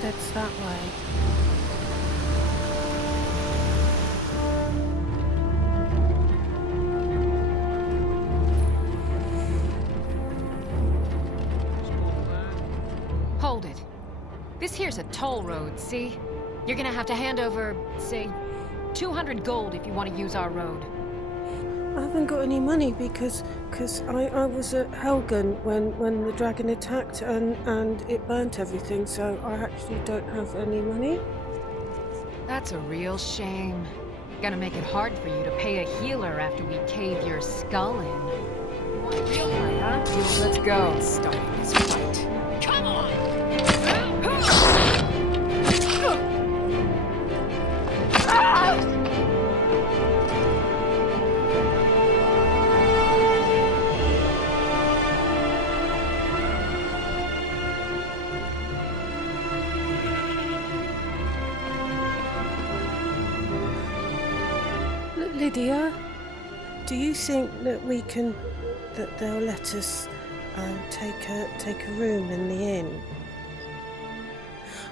homestead's that way. Hold it. This here's a toll road, see? You're gonna have to hand over, say, 200 gold if you want to use our road. I haven't got any money because I was at Helgen when the dragon attacked and it burnt everything, so I actually don't have any money. That's a real shame. Gonna make it hard for you to pay a healer after we cave your skull in. You want a real fight, huh? Let's go. Starting this fight. Come on! Lydia, do you think that they'll let us take a room in the inn?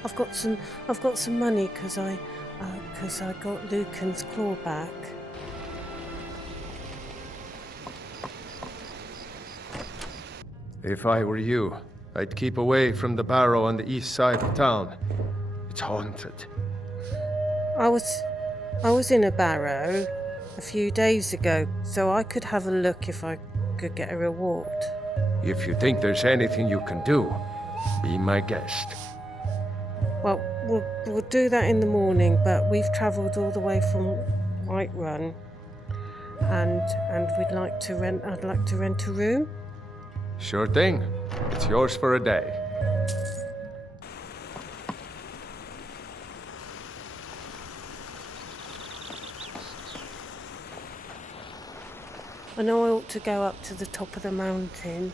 I've got some money because I got Lucan's claw back. If I were you, I'd keep away from the barrow on the east side of town. It's haunted. I was in a barrow a few days ago, so I could have a look if I could get a reward. If you think there's anything you can do, be my guest. Well, we'll do that in the morning, but we've travelled all the way from Whiterun, and I'd like to rent a room. Sure thing. It's yours for a day. I know I ought to go up to the top of the mountain,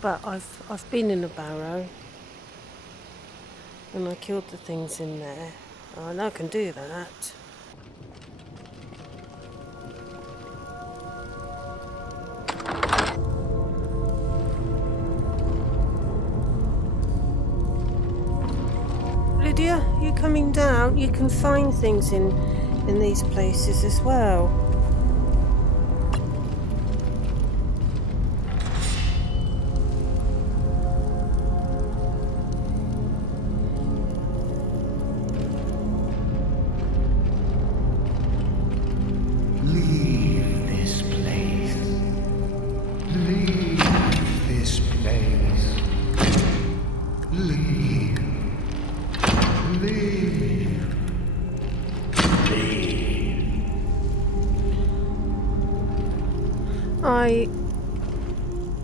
but I've been in a barrow and I killed the things in there. I know I can do that. Lydia, you coming down? You can find things in these places as well. Leave this place. Leave this place. Leave. Leave.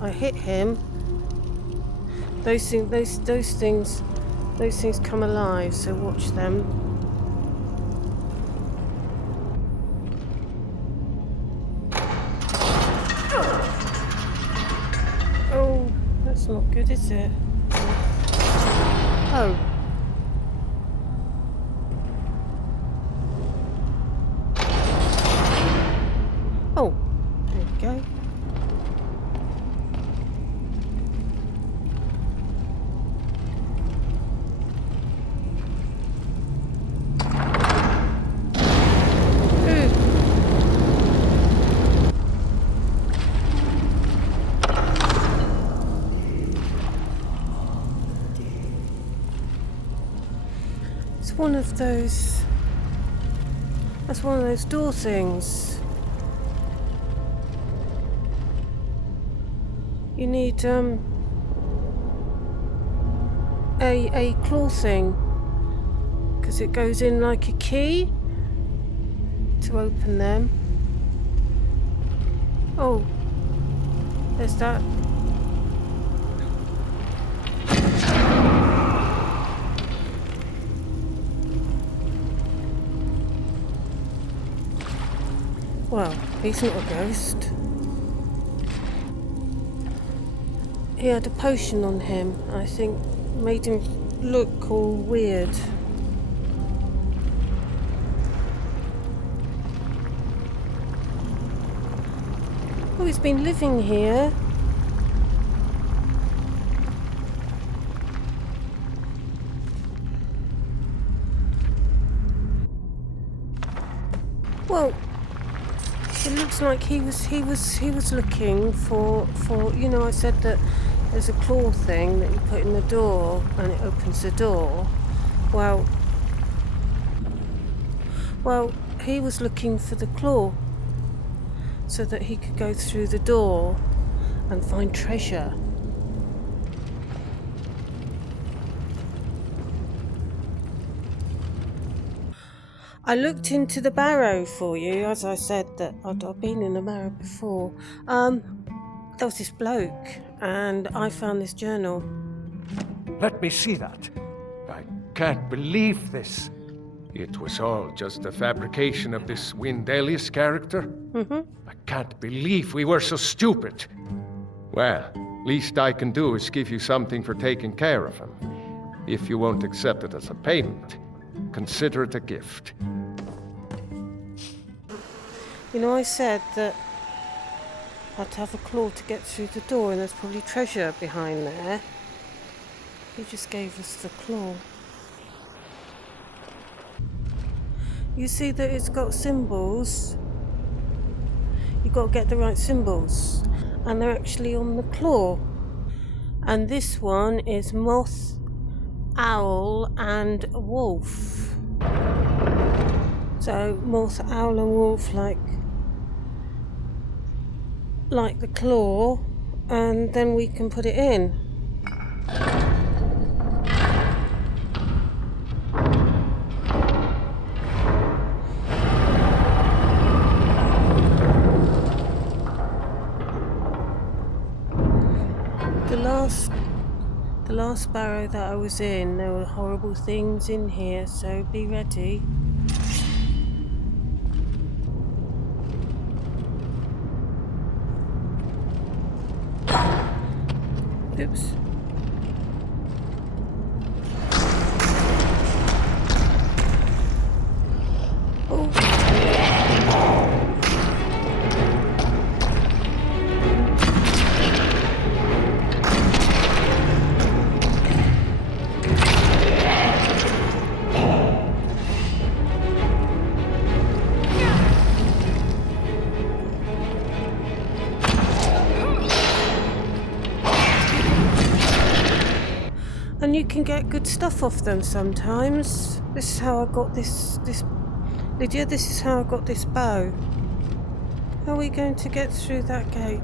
I hit him. Those things come alive, so watch them. Oh, that's not good, is it? Oh. Oh, there we go. That's one of those door things. You need a claw thing, because it goes in like a key to open them. Oh, there's that. Well, he's not a ghost. He had a potion on him, I think made him look all weird. Oh, he's been living here. Well, it looks like he was looking for I said that there's a claw thing that you put in the door and it opens the door. Well, he was looking for the claw so that he could go through the door and find treasure. I looked into the barrow for you, as I said that I've been in the barrow before. There was this bloke, and I found this journal. Let me see that. I can't believe this. It was all just a fabrication of this Windelius character? Mm-hmm. I can't believe we were so stupid. Well, least I can do is give you something for taking care of him. If you won't accept it as a payment, consider it a gift. I said that I'd have a claw to get through the door, and there's probably treasure behind there. He just gave us the claw. You see that it's got symbols. You've got to get the right symbols, and they're actually on the claw. And this one is moth, owl, and wolf. So moth, owl, and wolf, like the claw, and then we can put it in. The last barrow that I was in, there were horrible things in here, so be ready. Oops. And you can get good stuff off them sometimes. This is how I got this Lydia, this is how I got this bow. How are we going to get through that gate?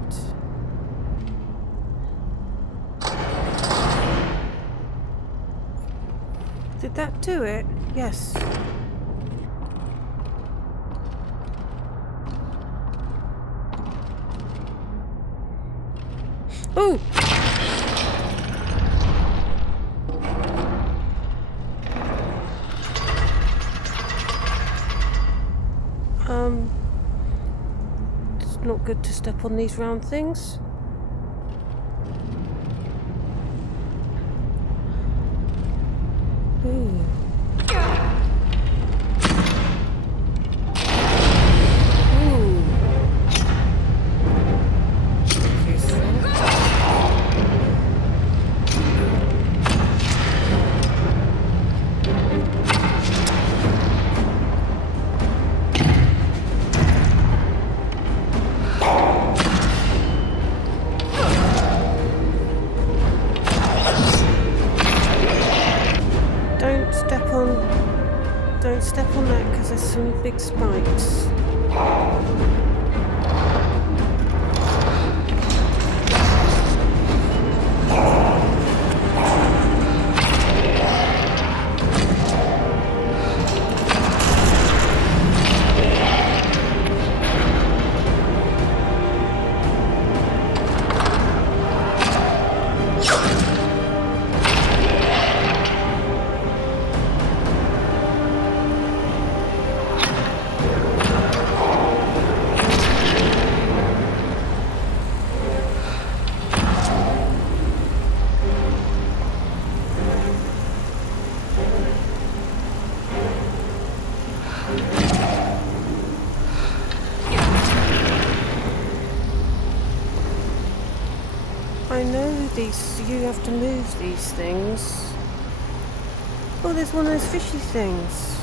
Did that do it? Yes. Ooh! It's not good to step on these round things. Ooh. Don't step on that because there's some big spikes. I know you have to move these things. Oh, there's one of those fishy things.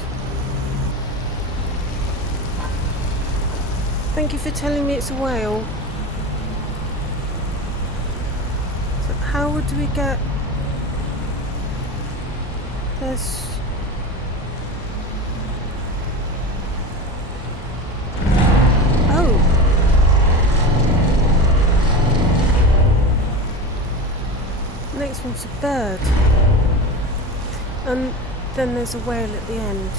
Thank you for telling me it's a whale. So how would we get... There's... Oh! Next one's a bird. And then there's a whale at the end.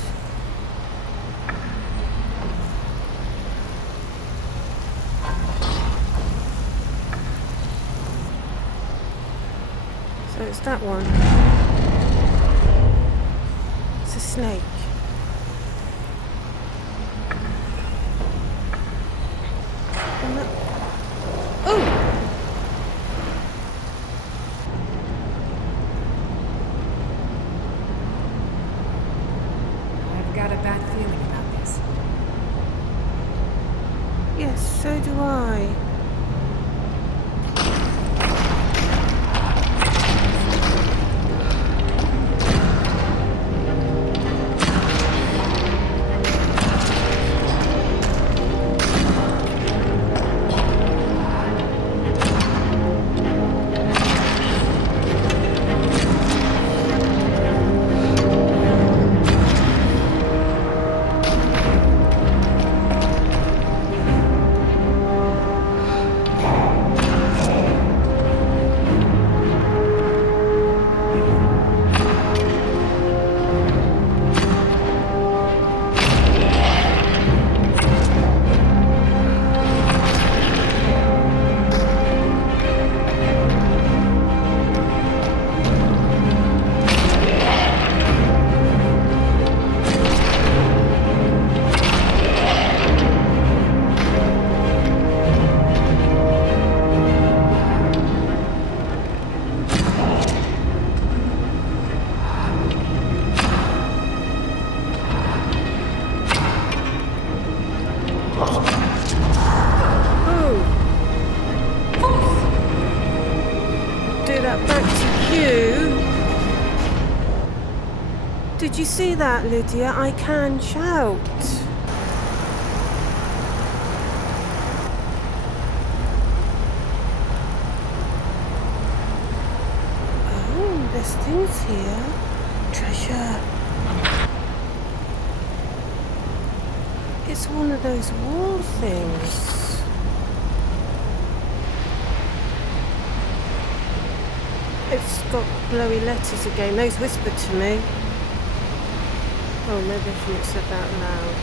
So it's that one. It's a snake. And that... Oh! I've got a bad feeling about this. Yes, so do I. Did you see that, Lydia? I can shout. Oh, there's things here. Treasure. It's one of those wall things. It's got blowy letters again. Those whispered to me. Oh, maybe I shouldn't have said that loud.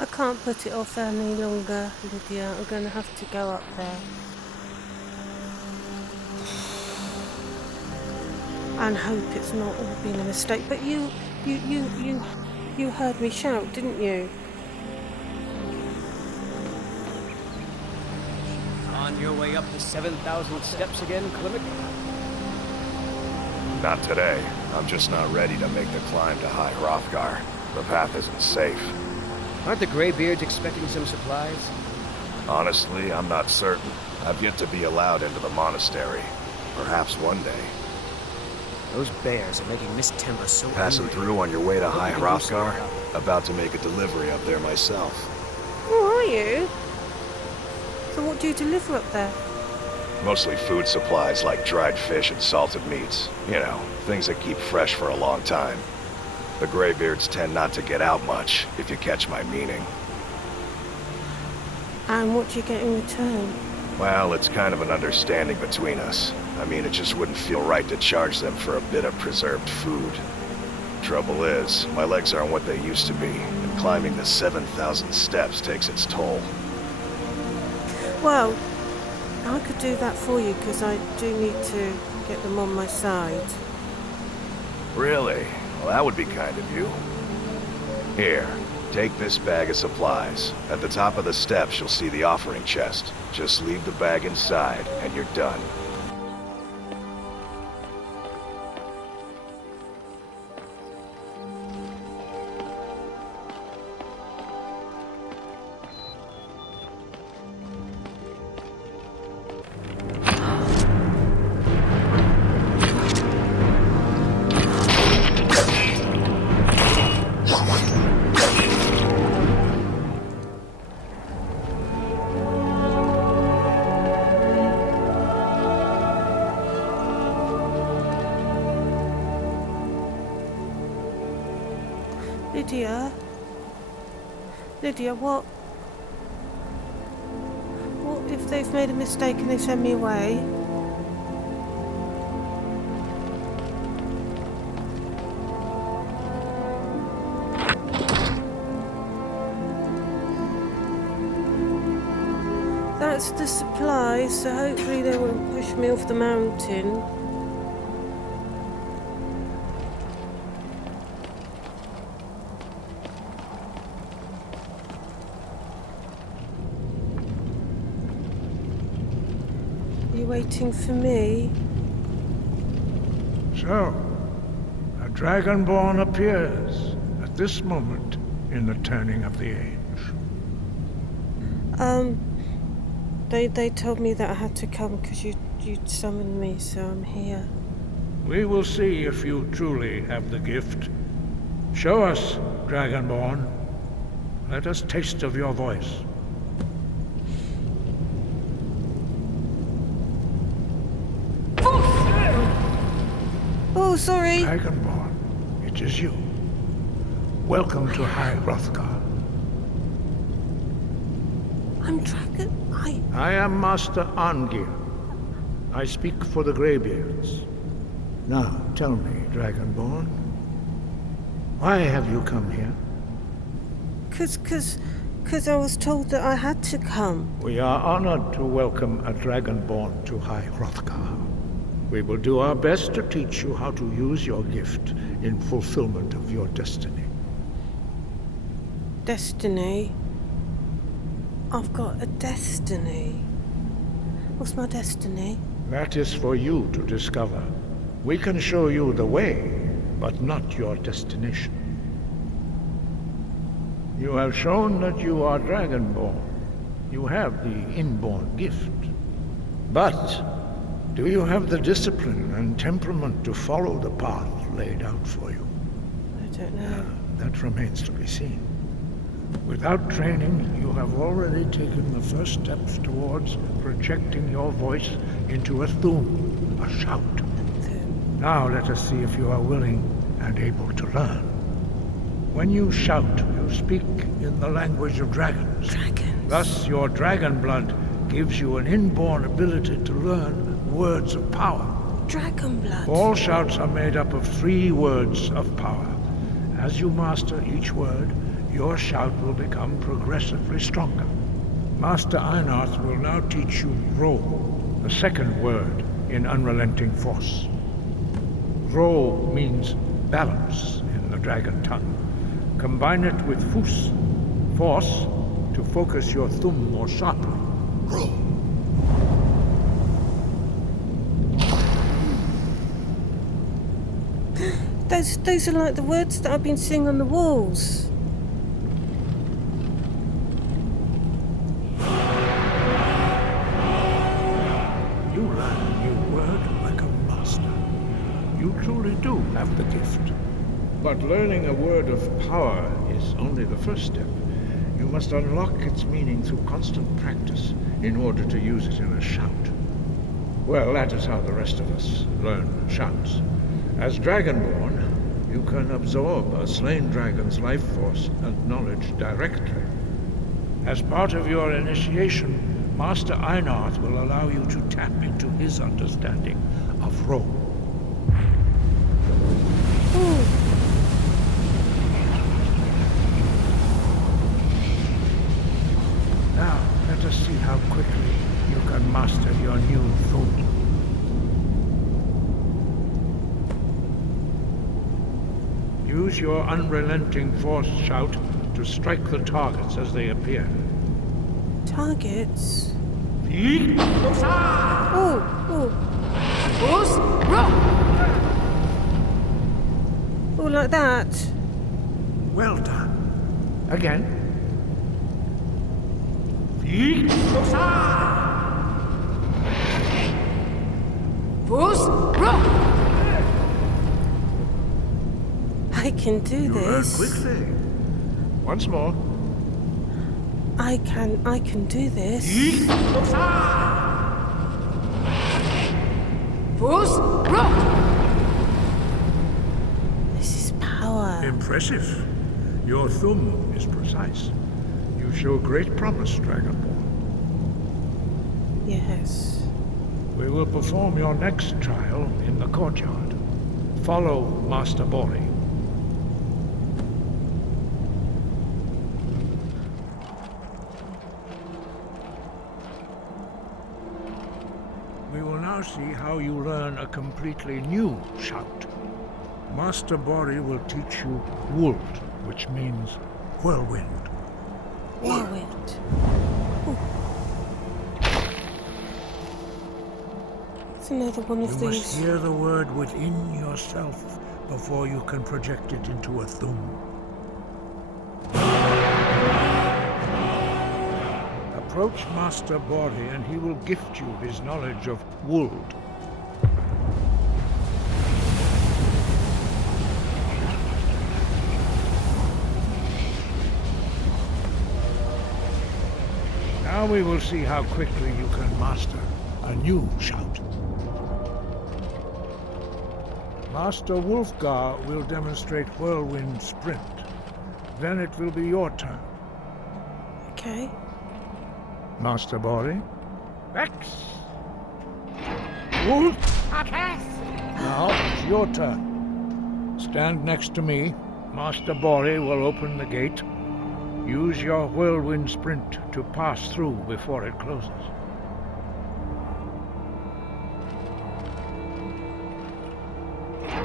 I can't put it off any longer, Lydia. I'm going to have to go up there. And hope it's not all been a mistake. But you heard me shout, didn't you? On your way up the 7,000 steps again, Klimek? Not today. I'm just not ready to make the climb to High Hrothgar. The path isn't safe. Aren't the Greybeards expecting some supplies? Honestly, I'm not certain. I've yet to be allowed into the monastery. Perhaps one day. Those bears are making Miss Timber so Passing angry. through on your way to High Hrothgar? About to make a delivery up there myself. Oh, are you? So what do you deliver up there? Mostly food supplies like dried fish and salted meats. You know, things that keep fresh for a long time. The Greybeards tend not to get out much, if you catch my meaning. And what do you get in return? Well, it's kind of an understanding between us. I mean, it just wouldn't feel right to charge them for a bit of preserved food. Trouble is, my legs aren't what they used to be, and climbing the 7,000 steps takes its toll. Well, I could do that for you because I do need to get them on my side. Really? Well, that would be kind of you. Here, take this bag of supplies. At the top of the steps, you'll see the offering chest. Just leave the bag inside, and you're done. Lydia? Lydia, what? What if they've made a mistake and they send me away? That's the supplies, so hopefully they won't push me off the mountain. Are you waiting for me? So, a dragonborn appears at this moment in the turning of the age. They told me that I had to come because you'd summoned me, so I'm here. We will see if you truly have the gift. Show us, dragonborn. Let us taste of your voice. Oh, sorry. Dragonborn, it is you. Welcome to High Hrothgar. I'm Dragon. I am Master Arngir. I speak for the Greybeards. Now, tell me, Dragonborn, why have you come here? Cause I was told that I had to come. We are honored to welcome a Dragonborn to High Hrothgar. We will do our best to teach you how to use your gift in fulfillment of your destiny. Destiny? I've got a destiny. What's my destiny? That is for you to discover. We can show you the way, but not your destination. You have shown that you are Dragonborn. You have the inborn gift. But do you have the discipline and temperament to follow the path laid out for you? I don't know. That remains to be seen. Without training, you have already taken the first steps towards projecting your voice into a thum, a shout. Now let us see if you are willing and able to learn. When you shout, you speak in the language of dragons. Dragons. Thus, your dragon blood gives you an inborn ability to learn words of power. Dragon blood. All shouts are made up of 3 words of power. As you master each word, your shout will become progressively stronger. Master Einarth will now teach you Ro, the second word in unrelenting force. Ro means balance in the dragon tongue. Combine it with Fus, force, to focus your thumb more sharply. Ro. Those are like the words that I've been seeing on the walls. You learn a new word like a master. You truly do have the gift. But learning a word of power is only the first step. You must unlock its meaning through constant practice in order to use it in a shout. Well, that is how the rest of us learn shouts. As Dragonborn, you can absorb a slain dragon's life force and knowledge directly. As part of your initiation, Master Einarth will allow you to tap into his understanding of Ro. Now, let us see how quickly you can master your new thum. Use your unrelenting force shout to strike the targets as they appear. Targets? Boost! Oh, like that? Well done. Again. I can do You learn this. quickly. Once more. I can do this. This is power. Impressive. Your thumb is precise. You show great promise, dragonborn. Yes. We will perform your next trial in the courtyard. Follow Master Bori. We will now see how you learn a completely new shout. Master Bori will teach you Wold, which means whirlwind. Whirlwind. It's another one of You these. must hear the word within yourself before you can project it into a thum. Approach Master Bori and he will gift you his knowledge of Wold. Now we will see how quickly you can master a new shout. Master Wolfgar will demonstrate Whirlwind Sprint. Then it will be your turn. Okay. Master Bori? Rex! Wolf! Now it's your turn. Stand next to me. Master Bori will open the gate. Use your Whirlwind Sprint to pass through before it closes.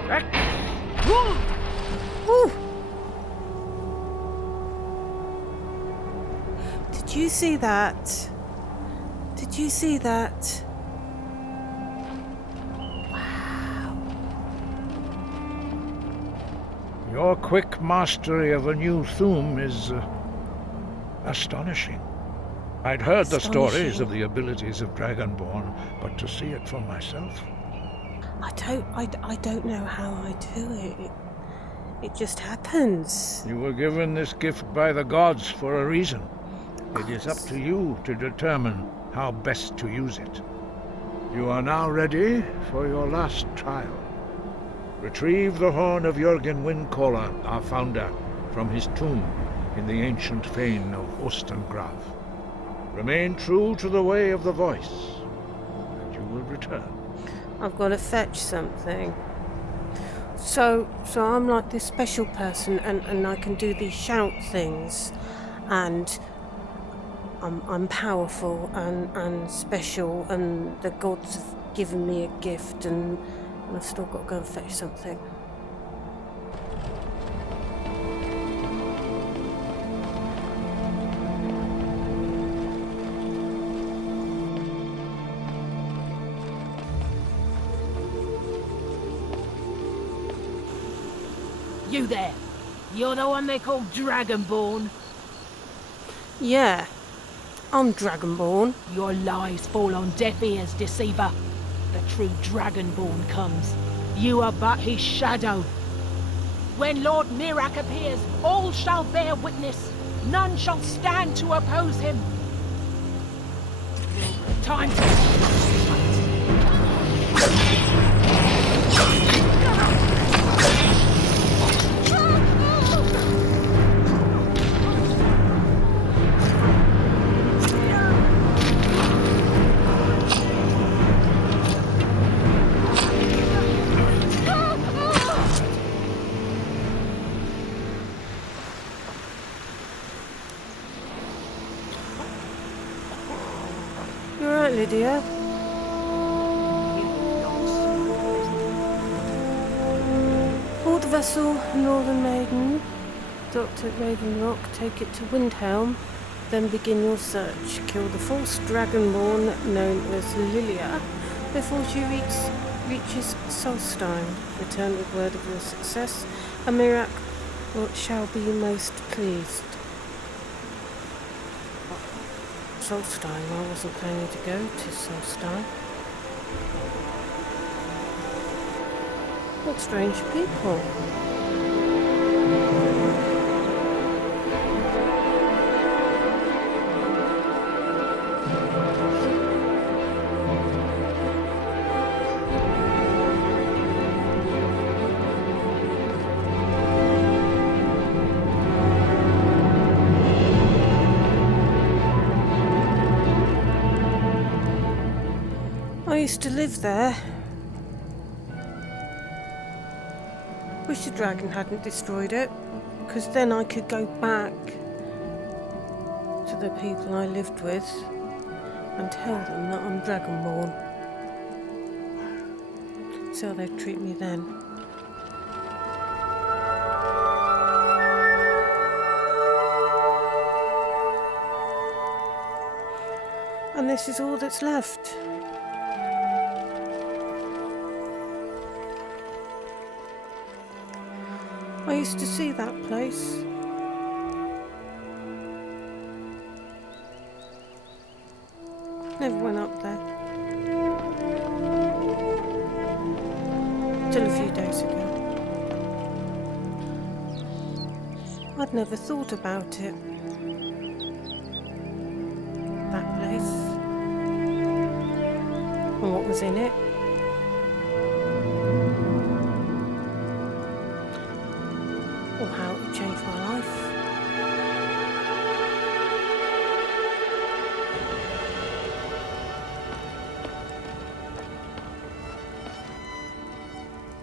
Rex! Ooh. Did you see that? Did you see that? Your quick mastery of a new thum is astonishing. I'd heard the stories of the abilities of Dragonborn, but to see it for myself. I don't know how I do it. It just happens. You were given this gift by the gods for a reason. It is up to you to determine how best to use it. You are now ready for your last trial. Retrieve the horn of Jürgen Windcaller, our founder, from his tomb in the ancient fane of Ostengrav. Remain true to the way of the voice, and you will return. I've got to fetch something. So I'm like this special person, and I can do these shout things, and I'm powerful and special, and the gods have given me a gift, and I've still got to go and fetch something. You there. You're the one they call Dragonborn. Yeah, I'm Dragonborn. Your lies fall on deaf ears, deceiver. The true Dragonborn comes. You are but his shadow. When Lord Mirak appears, all shall bear witness. None shall stand to oppose him. Time to... You alright, Lydia? Board the vessel, Northern Maiden. Docked at Raven Rock, take it to Windhelm, then begin your search. Kill the false Dragonborn known as Lillia before she reaches Solstein. Return with word of your success, and Mirak shall be most pleased. Solstein, I wasn't planning to go to Solstein. What strange people. used to live there. Wish the dragon hadn't destroyed it, because then I could go back to the people I lived with and tell them that I'm dragonborn. See how they'd treat me then. And this is all that's left. I used to see that place. Never went up there. Till a few days ago. I'd never thought about it. That place. And what was in it. Or how it would change my life.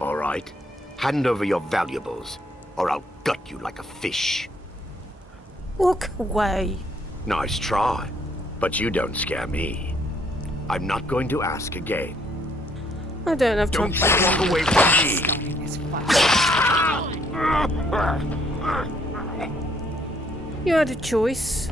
All right. Hand over your valuables, or I'll gut you like a fish. Walk away. Nice try, but you don't scare me. I'm not going to ask again. I don't have time. Don't walk away from me! Starting this fight. You had a choice.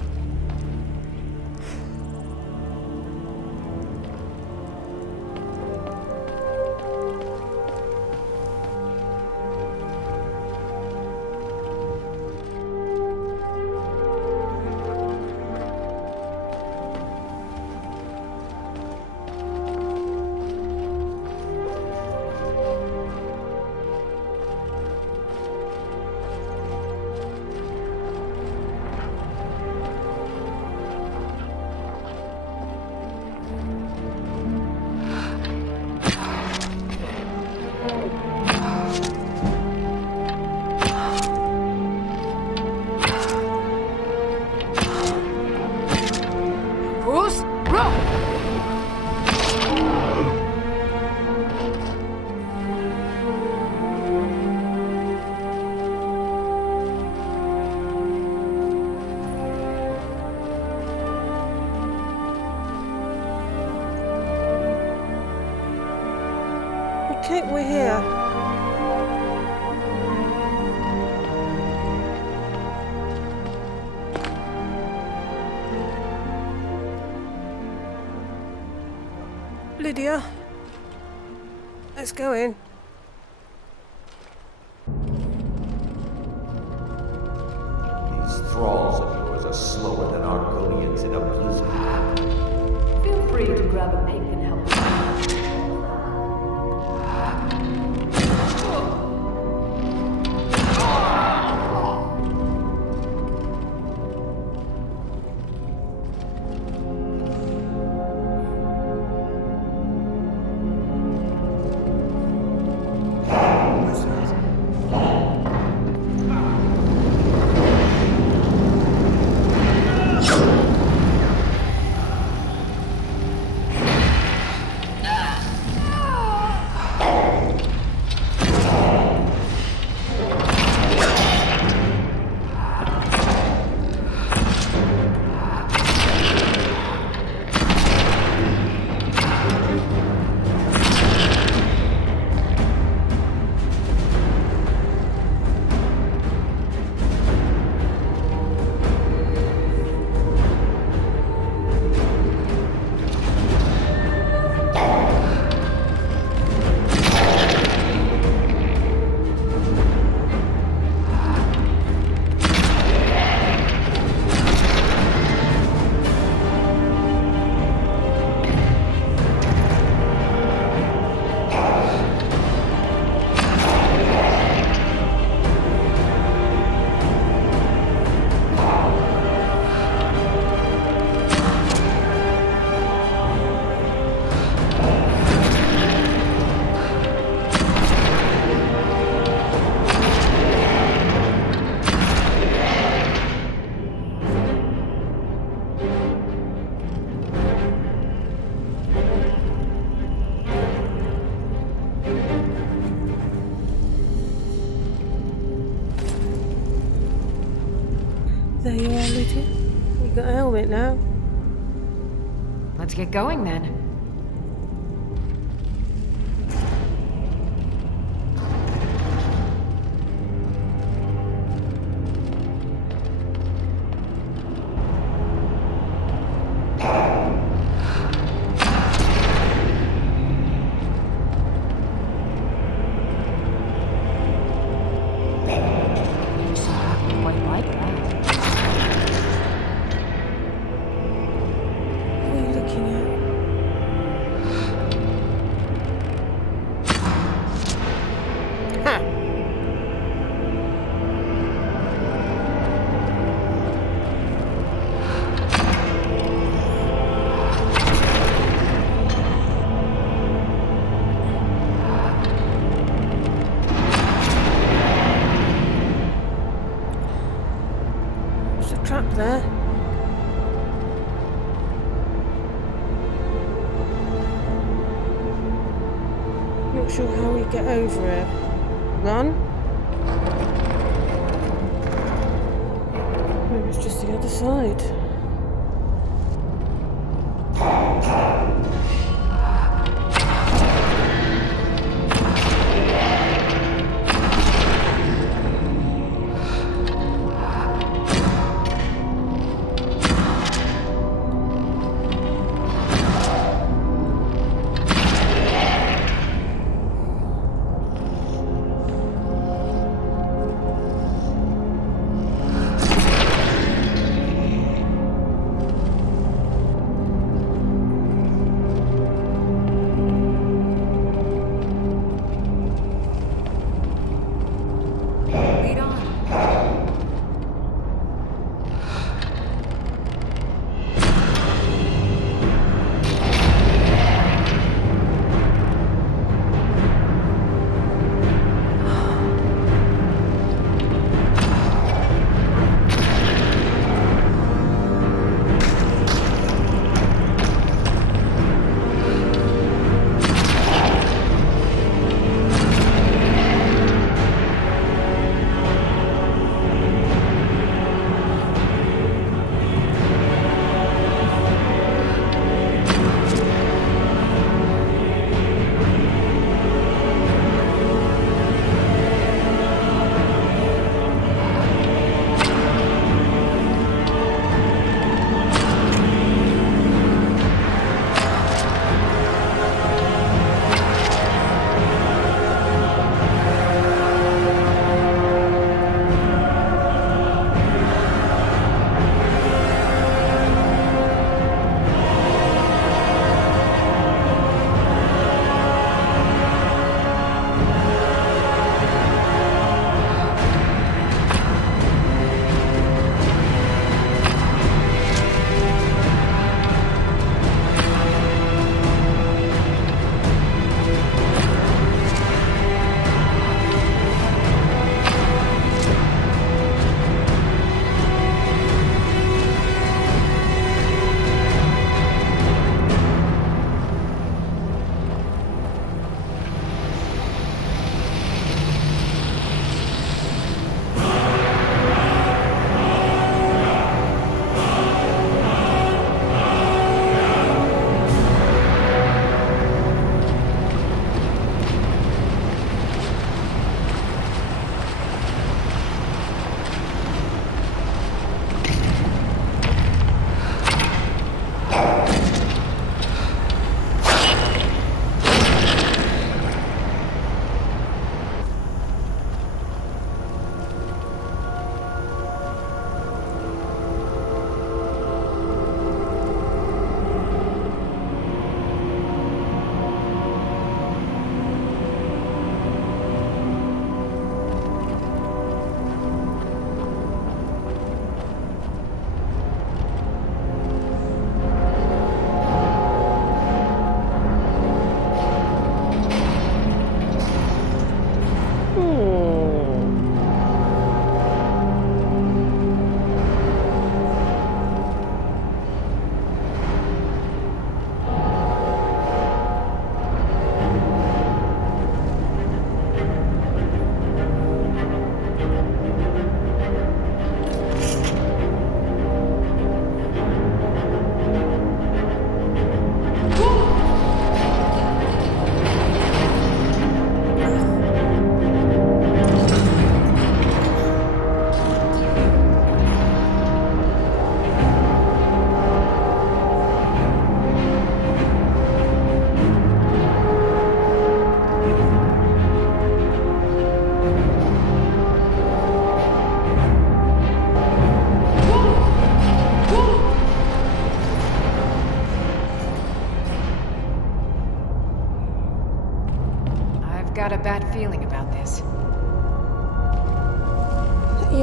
Okay, we're here. Lydia, let's go in. These thralls of yours are slower than Argonians in a blizzard. Feel free to grab a pick and help me. There you are, Lydia. You got a helmet now. Let's get going then. Quite like that. What are you looking at? Ha! There's a trap there. Not sure how we get over it. Run? Maybe it's just the other side.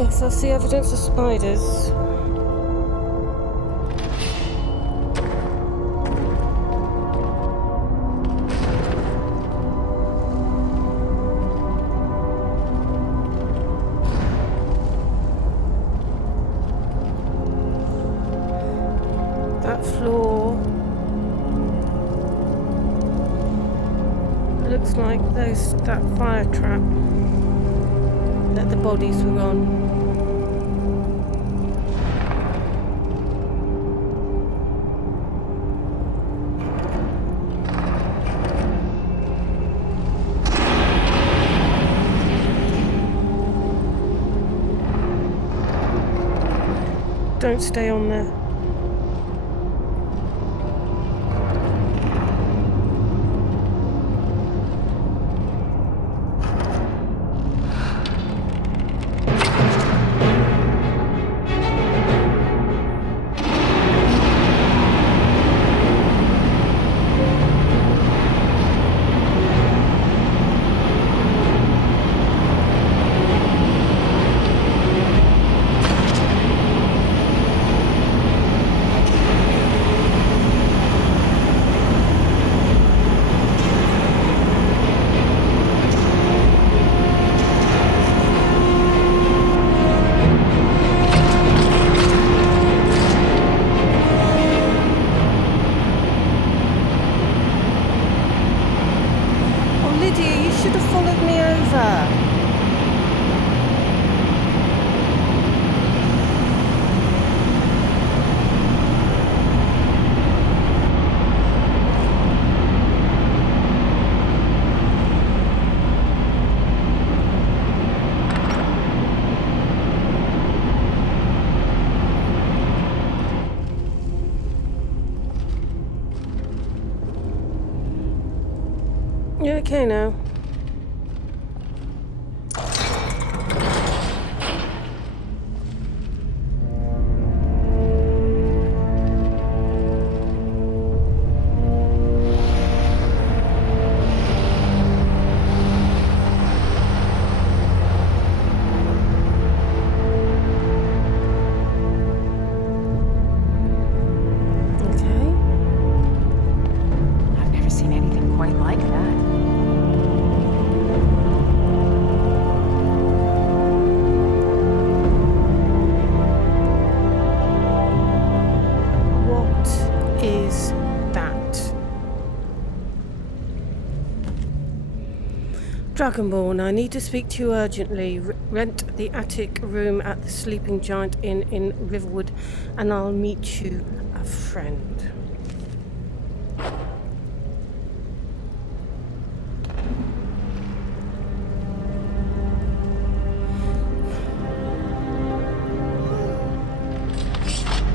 Yes, I see evidence of spiders. That floor looks like that fire trap that the bodies were on. Don't stay on there. Lydia, you should have followed me over. You okay now? I've never seen anything quite like that. What is that? Dragonborn, I need to speak to you urgently. Rent the attic room at the Sleeping Giant Inn in Riverwood, and I'll meet you a friend.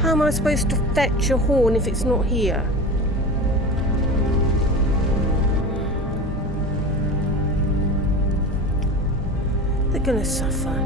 How am I supposed to fetch a horn if it's not here? They're gonna suffer.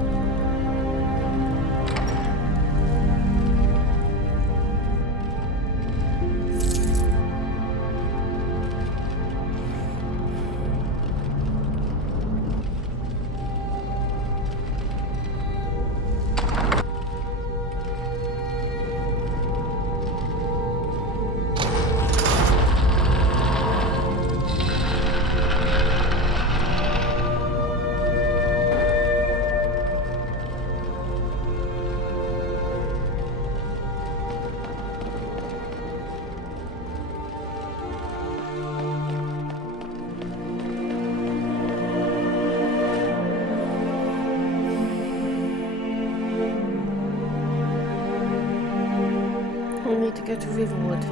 I need to go to Riverwood.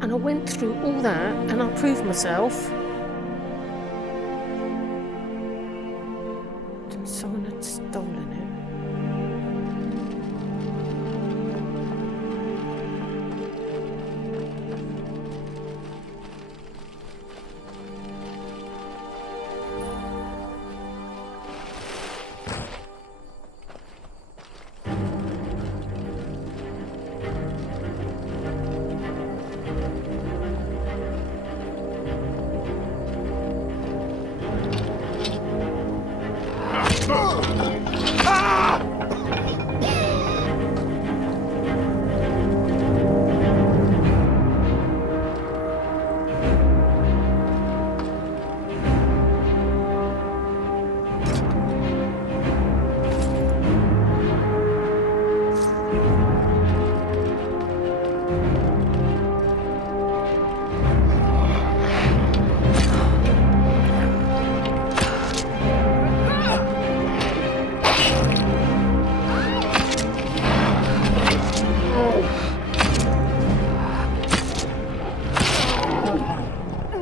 And I went through all that and I proved myself. And someone had stolen it.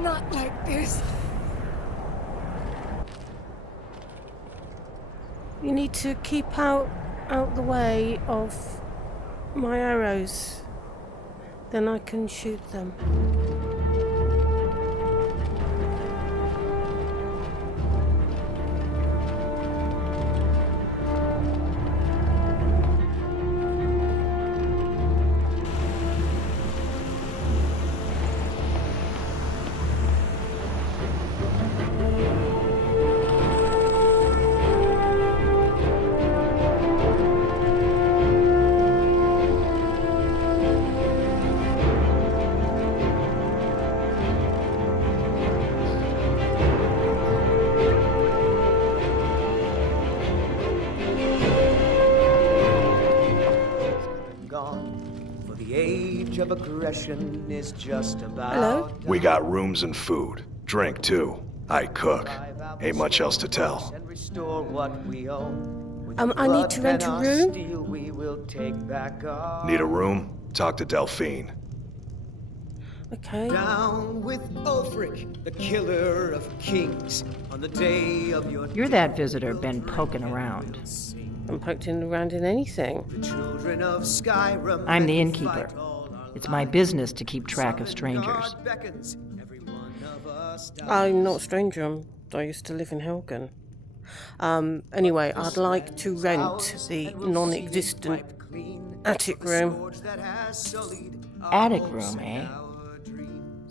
Not like this. You need to keep out the way of my arrows. Then I can shoot them. For the age of aggression is just about. Hello? We got rooms and food. Drink, too. I cook. Ain't much else to tell. And restore what we own. With I need blood to rent and a our room? steel we will take back our Need a room? Talk to Delphine. Okay. Down with Ulfric, the killer of kings, on the day of your You're that visitor been poking around. I'm poked around in anything. the children of Skyrim. I'm the and innkeeper. fight all our It's my business to keep track of strangers. God beckons, every one of us I'm not a stranger. I used to live in Helgen. Anyway, I'd like to rent the non-existent attic room. Attic room, eh?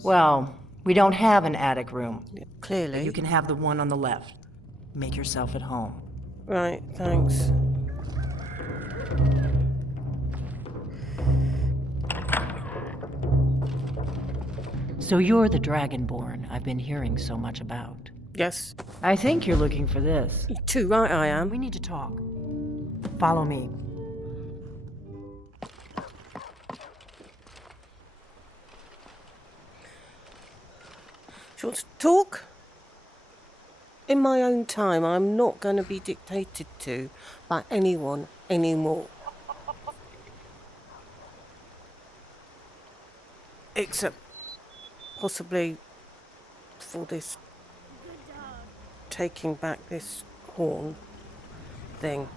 Well, we don't have an attic room. Clearly. You can have the one on the left. Make yourself at home. Right, thanks. So you're the dragonborn I've been hearing so much about. Yes. I think you're looking for this. Too right I am. We need to talk. Follow me. Do you want to talk? In my own time, I'm not going to be dictated to by anyone anymore. Except possibly for this taking back this horn thing.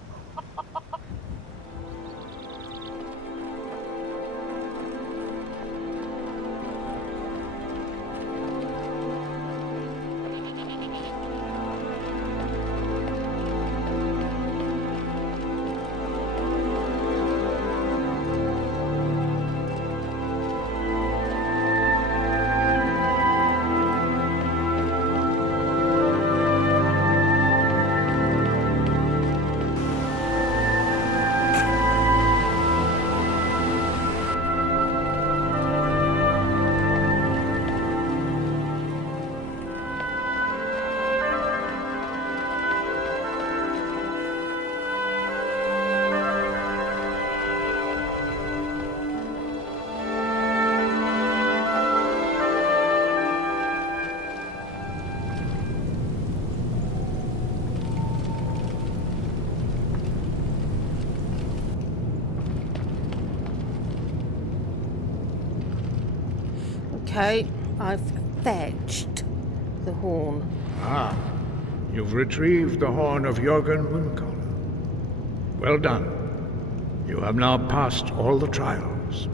Okay, I've fetched the horn. Ah, you've retrieved the horn of Jorgen Windcaller. Well done. You have now passed all the trials.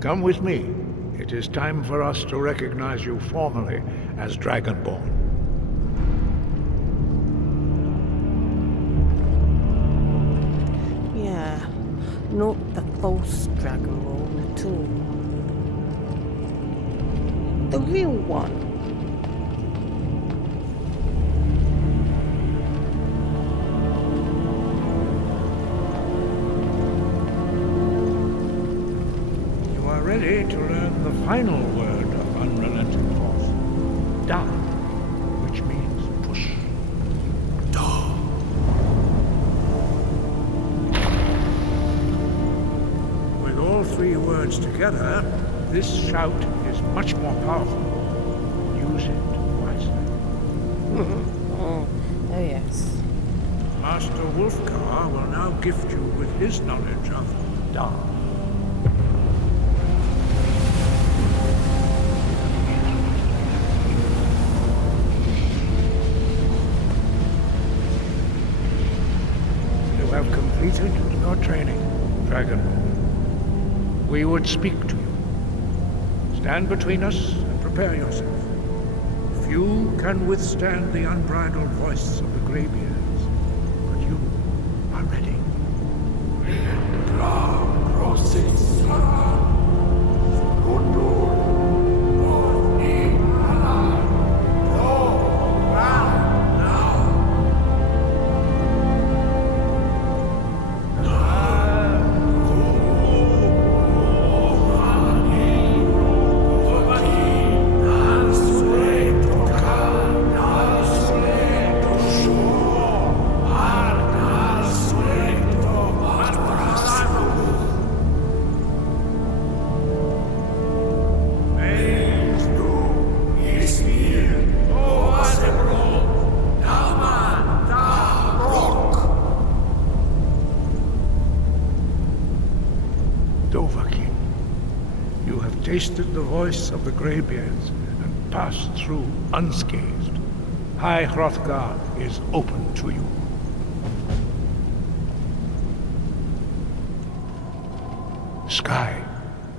Come with me. It is time for us to recognize you formally as Dragonborn. Yeah, not the false dragonborn at all. The real one. final word of unrelenting force. Da, which means push. Da. With all three words together, this shout is much more powerful. Use it wisely. Oh yes. Master Wolfgar will now gift you with his knowledge of Da. You have completed your training, dragonborn. We would speak to you. Stand between us and prepare yourself. Few can withstand the unbridled voice of the Greybeards, but you are ready. Tasted the voice of the Greybeards and passed through unscathed. High Hrothgar is open to you. Sky,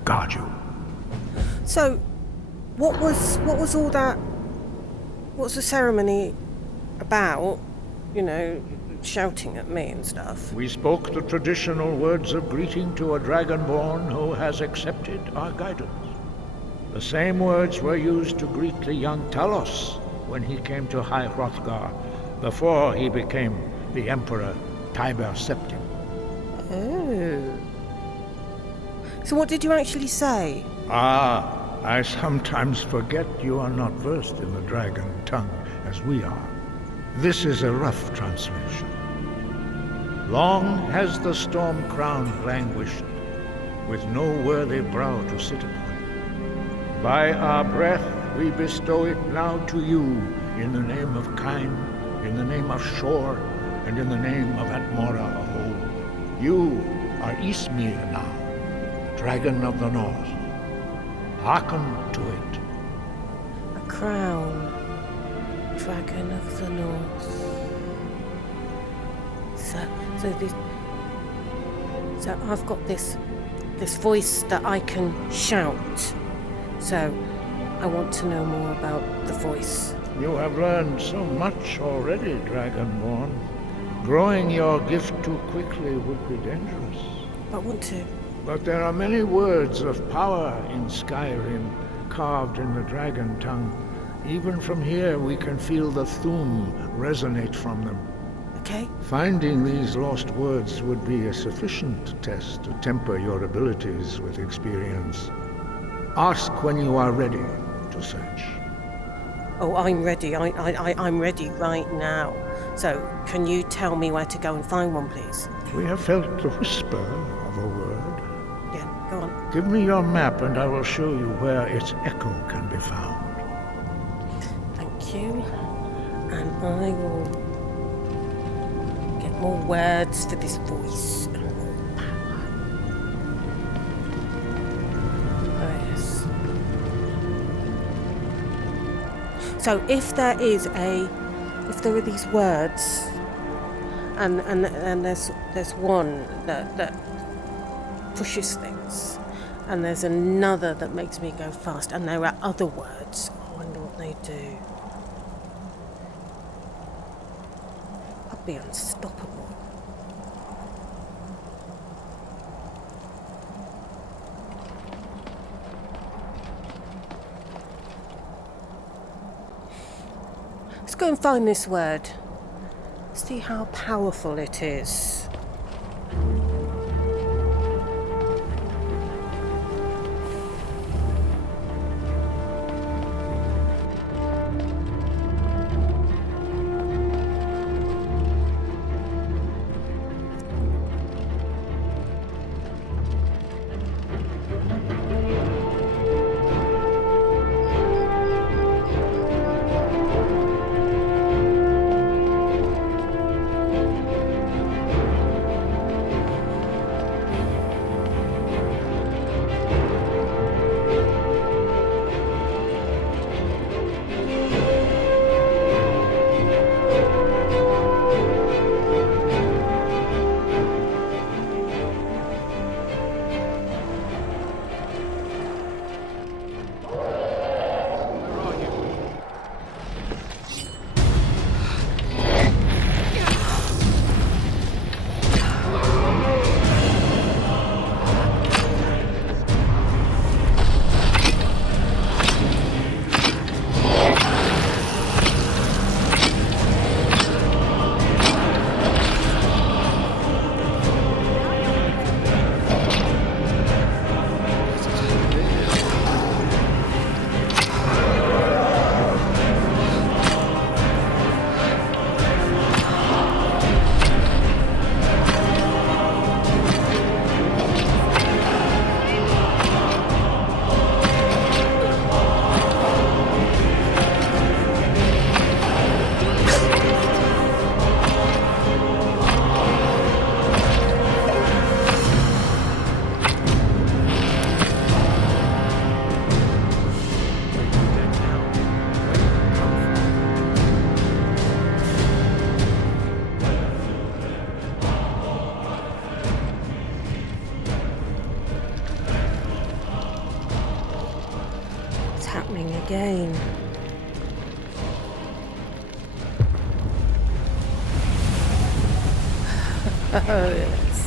guard you. So, what was all that? What's the ceremony about? You know, shouting at me and stuff. We spoke the traditional words of greeting to a dragonborn who has accepted our guidance. The same words were used to greet the young Talos when he came to High Hrothgar, before he became the Emperor Tiber Septim. Oh. So what did you actually say? I sometimes forget you are not versed in the dragon tongue as we are. This is a rough translation. Long has the storm-crown languished, with no worthy brow to sit upon. By our breath we bestow it now to you, in the name of Kyne, in the name of Shor, and in the name of Atmora of old. You are Ysmir now, the dragon of the north. Hearken to it. A crown. Dragon of the North. So I've got this voice that I can shout. So I want to know more about the voice. You have learned so much already, Dragonborn. Growing your gift too quickly would be dangerous. I want to. But there are many words of power in Skyrim, carved in the dragon tongue. Even from here, we can feel the Thum resonate from them. Okay. Finding these lost words would be a sufficient test to temper your abilities with experience. Ask when you are ready to search. Oh, I'm ready. I'm ready right now. So, can you tell me where to go and find one, please? We have felt the whisper of a word. Yeah, go on. Give me your map and I will show you where its echo can be found. Thank you. And I will get more words for this voice. Oh, yes. So if there are these words, and there's one that pushes things, and there's another that makes me go fast, and there are other words. I wonder what they do. I'll be unstoppable. Let's go and find this word. See how powerful it is. Yes.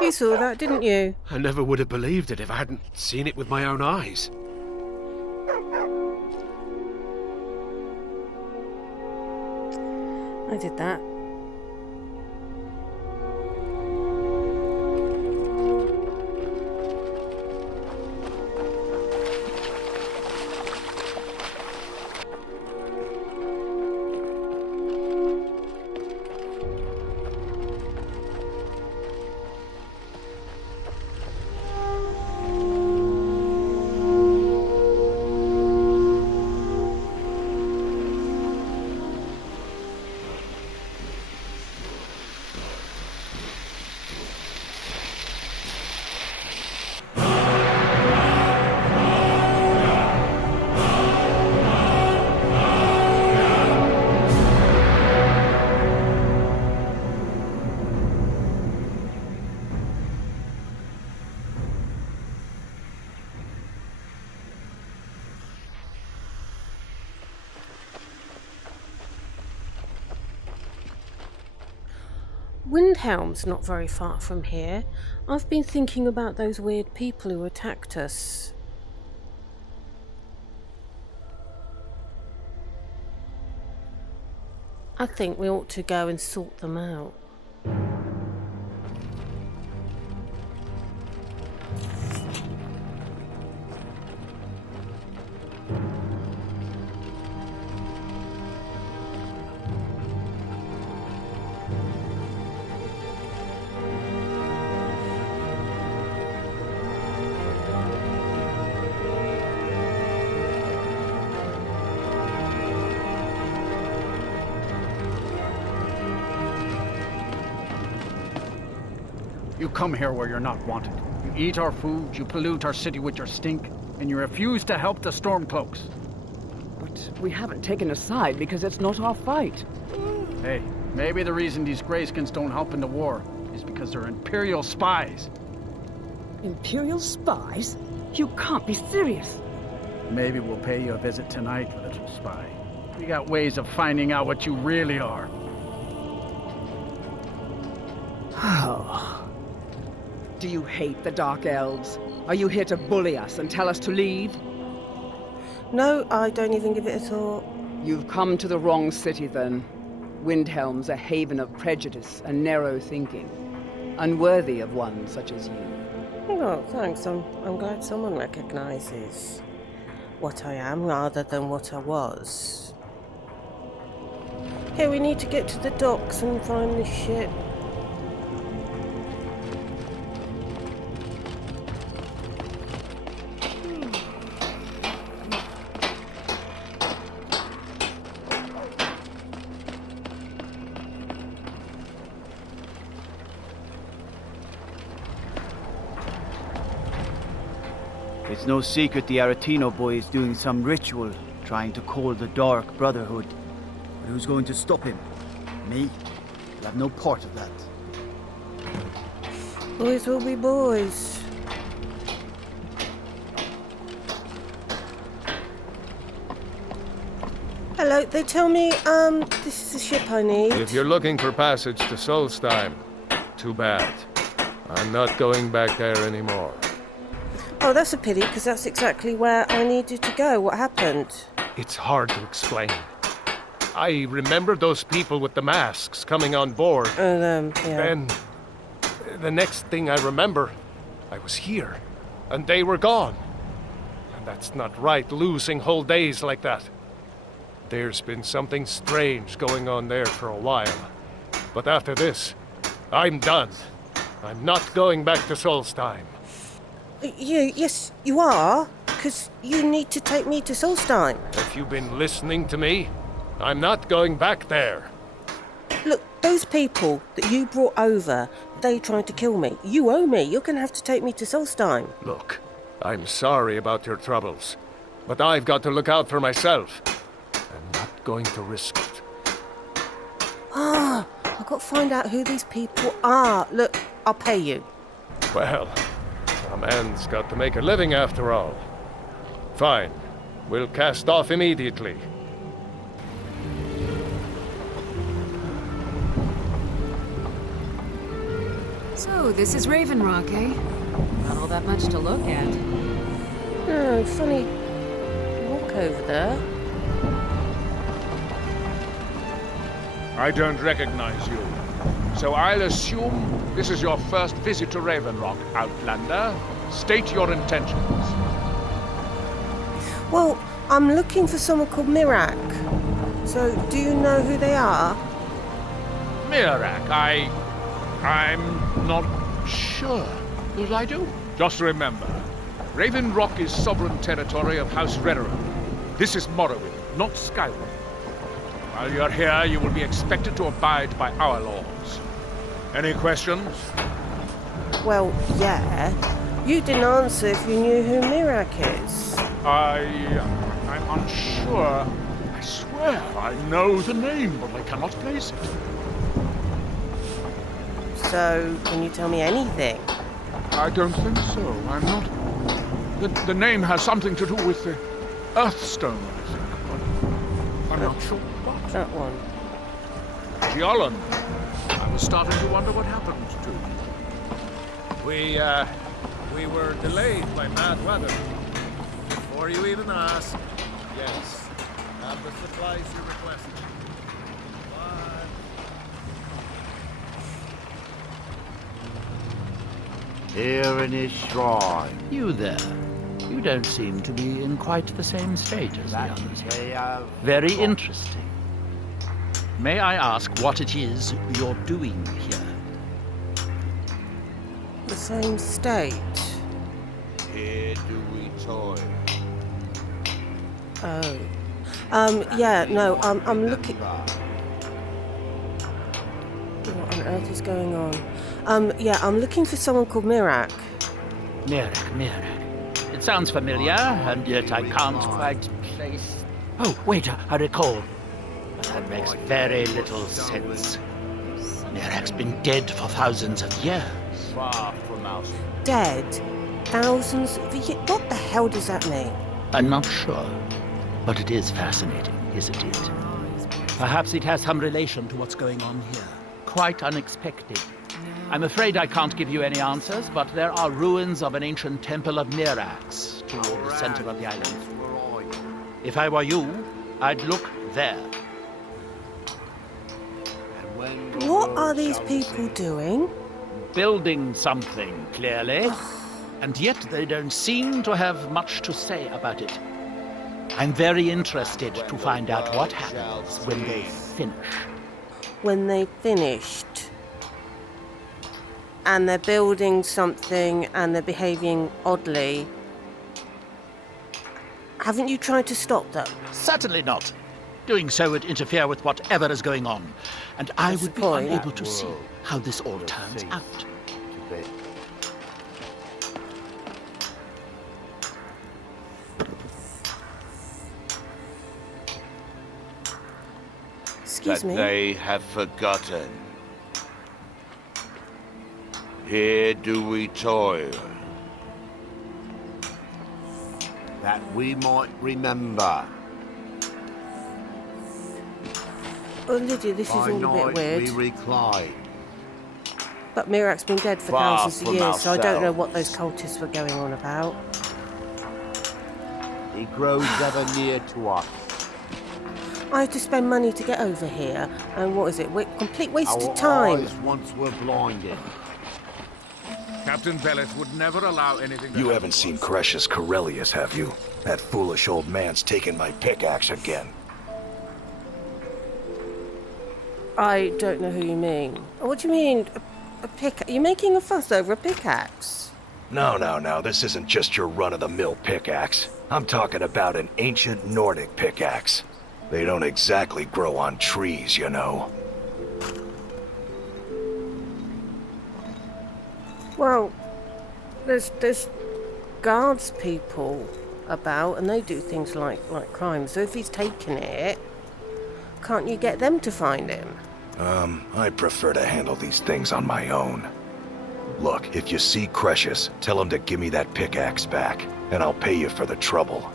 You saw that, didn't you? I never would have believed it if I hadn't seen it with my own eyes. I did that. Windhelm's not very far from here. I've been thinking about those weird people who attacked us. I think we ought to go and sort them out. You come here where you're not wanted. You eat our food, you pollute our city with your stink, and you refuse to help the Stormcloaks. But we haven't taken a side because it's not our fight. Hey, maybe the reason these Greyskins don't help in the war is because they're Imperial spies. Imperial spies? You can't be serious. Maybe we'll pay you a visit tonight, little spy. We got ways of finding out what you really are. Oh. Do you hate the Dark Elves? Are you here to bully us and tell us to leave? No, I don't even give it a thought. You've come to the wrong city, then. Windhelm's a haven of prejudice and narrow thinking, unworthy of one such as you. Oh, thanks. I'm glad someone recognises what I am rather than what I was. Okay, we need to get to the docks and find the ship. It's no secret the Aretino boy is doing some ritual, trying to call the Dark Brotherhood. But who's going to stop him? Me? I'll have no part of that. Boys will be boys. Hello, they tell me, this is the ship I need. If you're looking for passage to Solstheim, too bad. I'm not going back there anymore. Oh, that's a pity, because that's exactly where I needed to go. What happened? It's hard to explain. I remember those people with the masks coming on board. Yeah. Then, the next thing I remember, I was here, and they were gone. And that's not right, losing whole days like that. There's been something strange going on there for a while. But after this, I'm done. I'm not going back to Solstheim. Yes, you are, because you need to take me to Solstheim. Have you been listening to me? I'm not going back there. Look, Those people that you brought over, they tried to kill me. You owe me. You're going to have to take me to Solstein. Look, I'm sorry about your troubles, but I've got to look out for myself. I'm not going to risk it. Ah, I've got to find out who these people are. Look, I'll pay you. Well, a man's got to make a living after all. Fine. We'll cast off immediately. So, this is Raven Rock, eh? Not all that much to look at. Oh, funny walk over there. I don't recognize you. So I'll assume this is your first visit to Raven Rock, Outlander. State your intentions. Well, I'm looking for someone called Mirak. So, do you know who they are? Mirak, I'm not sure that I do. Just remember, Raven Rock is sovereign territory of House Redoran. This is Morrowind, not Skyrim. While you're here, you will be expected to abide by our laws. Any questions? Well, yeah. You didn't answer if you knew who Mirak is. I'm unsure. I swear I know the name, but I cannot place it. So, can you tell me anything? I don't think so. I'm not... The name has something to do with the Earthstone, I think, but I'm not sure what. That one. Giolan. I was starting to wonder what happened to him. We were delayed by bad weather. Before you even ask, yes, have the supplies you requested. Here in his shrine. You there. You don't seem to be in quite the same state as the others. Very interesting. May I ask what it is you're doing here? The same state. Here do we toil. Oh. Yeah, no, I'm looking... What on earth is going on? Yeah, I'm looking for someone called Mirak. Mirak. It sounds familiar, and yet I can't quite place... Oh, wait, I recall. But that makes very little sense. Mirak's been dead for thousands of years. Far from us. Dead? Thousands of years? What the hell does that mean? I'm not sure, but it is fascinating, isn't it? Perhaps it has some relation to what's going on here. Quite unexpected. I'm afraid I can't give you any answers, but there are ruins of an ancient temple of Mirax toward the center of the island. If I were you, I'd look there. What are these people doing? Building something, clearly. And yet they don't seem to have much to say about it. I'm very interested to find out what happens when they finish. When they finished. And they're building something and they're behaving oddly. Haven't you tried to stop them? Certainly not. Doing so would interfere with whatever is going on. And I would be unable to see how this all turns out. Excuse me? They have forgotten. Here do we toil, that we might remember. Oh, Lydia, this is all a bit weird. We recline. But Mirak's been dead for Far thousands of from years, so I don't know what those ourselves. cultists were going on about. He grows ever near to us. I have to spend money to get over here, and what is it? Complete waste Our of time. eyes once were blinded. Captain Bellet would never allow anything to You happen haven't to seen us. Cretius Corellius, have you? That foolish old man's taken my pickaxe again. I don't know who you mean. What do you mean, a pick? You're making a fuss over a pickaxe? No, this isn't just your run-of-the-mill pickaxe. I'm talking about an ancient Nordic pickaxe. They don't exactly grow on trees, you know. Well, there's guards people about, and they do things like crimes. So if he's taken it, can't you get them to find him? I'd prefer to handle these things on my own. Look, if you see Cretius, tell him to give me that pickaxe back, and I'll pay you for the trouble.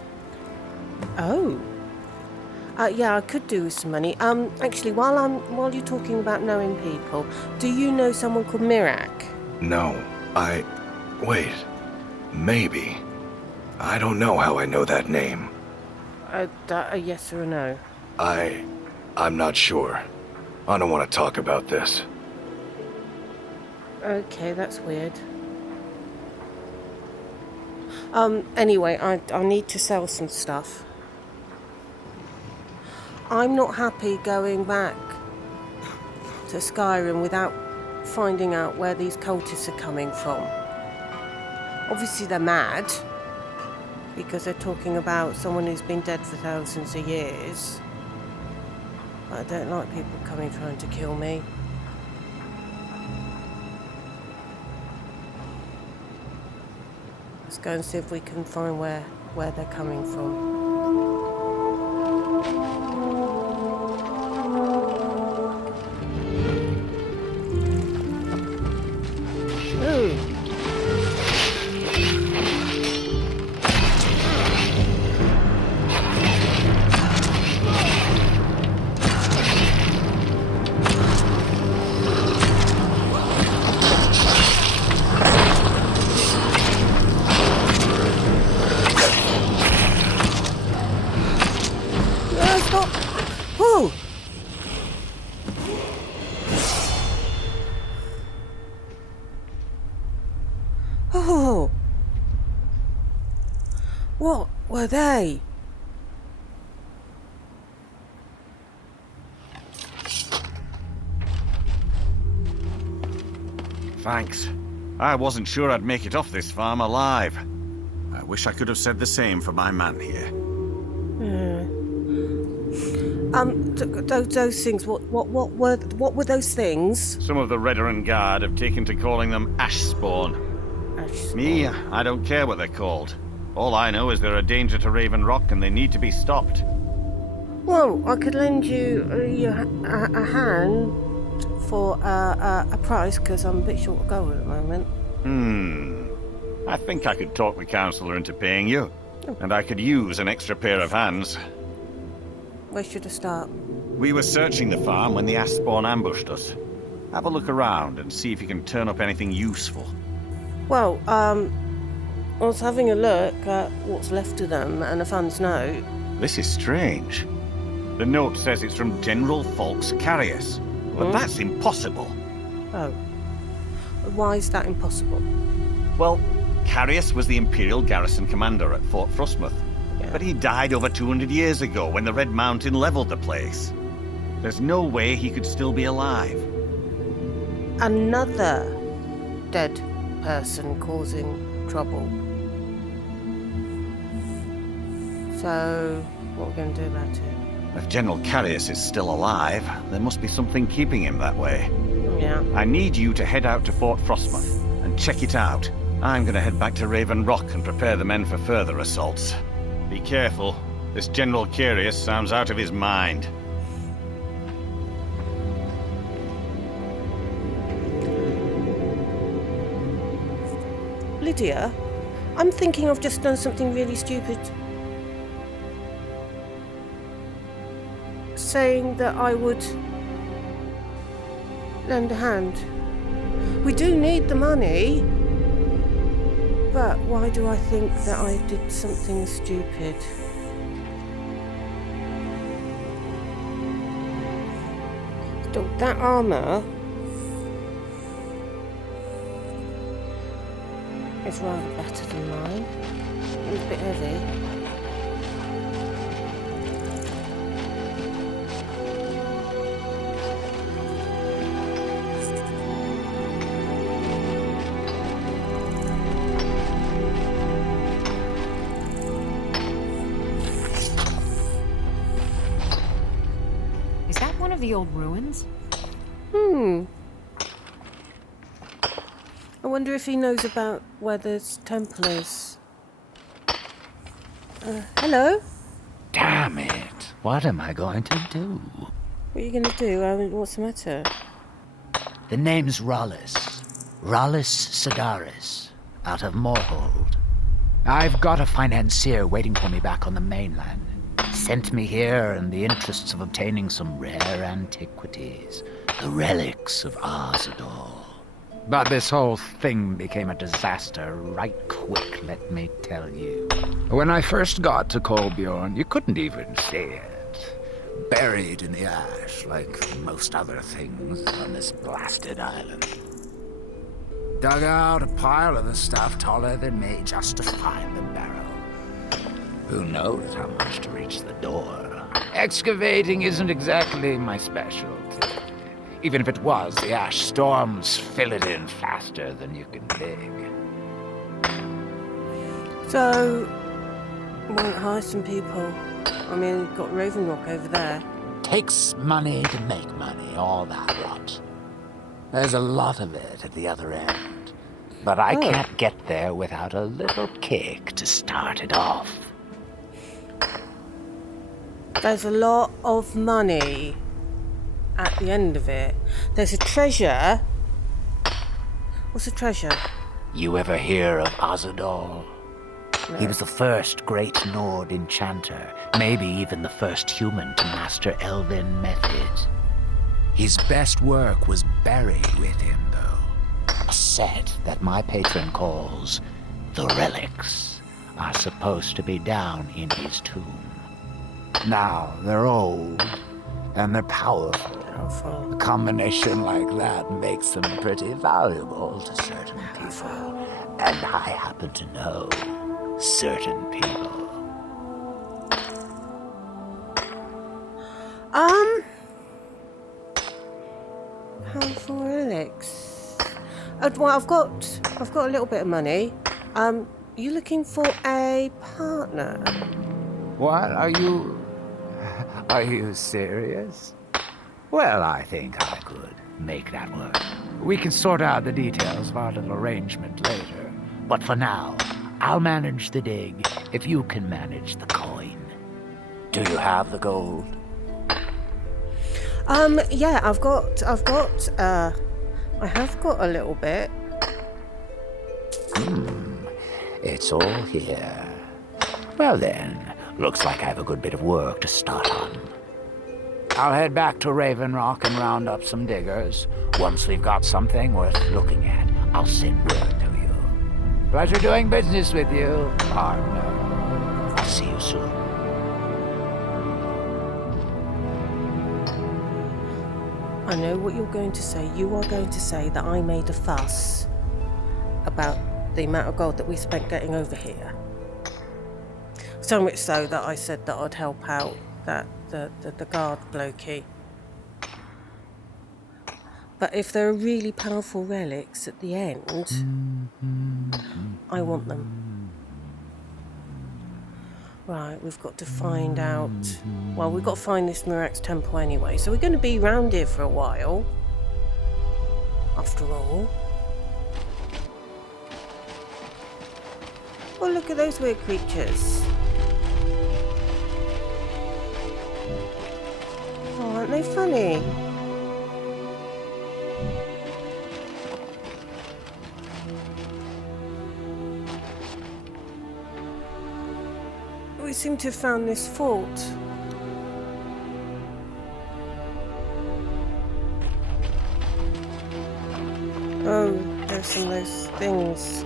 Oh. Yeah, I could do with some money. Actually, while you're talking about knowing people, do you know someone called Mirak? No, wait. Maybe. I don't know how I know that name. A yes or a no? I'm not sure. I don't want to talk about this. Okay, that's weird. Anyway, I need to sell some stuff. I'm not happy going back to Skyrim without finding out where these cultists are coming from. Obviously they're mad, because they're talking about someone who's been dead for thousands of years. I don't like people coming trying to kill me. Let's go and see if we can find where they're coming from. Oh! What were they? Thanks. I wasn't sure I'd make it off this farm alive. I wish I could have said the same for my man here. Those things. What were those things? Some of the Redoran Guard have taken to calling them Ashspawn. Me, I don't care what they're called. All I know is they're a danger to Raven Rock and they need to be stopped. Well, I could lend you a hand for a price, because I'm a bit short of gold at the moment. I think I could talk the councillor into paying you. And I could use an extra pair of hands. Where should I start? We were searching the farm when the Ashspawn ambushed us. Have a look around and see if you can turn up anything useful. Well, I was having a look at what's left of them and I found this note. This is strange. The note says it's from General Folks Carius, but that's impossible. Oh. Why is that impossible? Well, Carius was the Imperial garrison commander at Fort Frostmoth, but he died over 200 years ago when the Red Mountain leveled the place. There's no way he could still be alive. Another dead person causing trouble. So, what are we going to do about it? If General Carius is still alive, there must be something keeping him that way. Yeah. I need you to head out to Fort Frostmoth and check it out. I'm going to head back to Raven Rock and prepare the men for further assaults. Be careful. This General Carius sounds out of his mind. Lydia, I'm thinking I've just done something really stupid. Saying that I would lend a hand. We do need the money, but why do I think that I did something stupid? Look, that armour is rather better than mine. It's a bit heavy. The old ruins? I wonder if he knows about where this temple is. Hello? Damn it. What am I going to do? What are you going to do? What's the matter? The name's Rollis. Rollis Sedaris, out of Moorhold. I've got a financier waiting for me back on the mainland. Sent me here in the interests of obtaining some rare antiquities. The relics of Arzador. But this whole thing became a disaster right quick, let me tell you. When I first got to Kolbjorn, you couldn't even see it. Buried in the ash, like most other things on this blasted island. Dug out a pile of the stuff taller than me just to find the barrel. Who knows how much to reach the door? Excavating isn't exactly my specialty. Even if it was, the ash storms fill it in faster than you can dig. So, won't hire some people. I mean, you've got Raven Rock over there. Takes money to make money, all that rot. There's a lot of it at the other end. But I can't get there without a little kick to start it off. There's a lot of money at the end of it. There's a treasure. What's a treasure? You ever hear of Arzador? No. He was the first great Nord enchanter, maybe even the first human to master elven methods. His best work was buried with him, though. A set that my patron calls the relics are supposed to be down in his tomb. Now, they're old, and they're powerful. A combination like that makes them pretty valuable to certain people. And I happen to know certain people. Powerful relics. Well, I've got a little bit of money. Are you looking for a partner? What? Are you serious? Well, I think I could make that work. We can sort out the details of our little arrangement later. But for now, I'll manage the dig if you can manage the coin. Do you have the gold? Yeah, I have got a little bit. It's all here. Well then, looks like I have a good bit of work to start on. I'll head back to Raven Rock and round up some diggers. Once we've got something worth looking at, I'll send word to you. Pleasure doing business with you, partner. I'll see you soon. I know what you're going to say. You are going to say that I made a fuss about the amount of gold that we spent getting over here. So much so that I said that I'd help out the guard blokey. But if there are really powerful relics at the end, I want them. Right, we've got to find out. Well, we've got to find this Mirax temple anyway, so we're going to be around here for a while. After all. Oh, look at those weird creatures. Oh, aren't they funny? We seem to have found this fort. Oh, there's some of those things.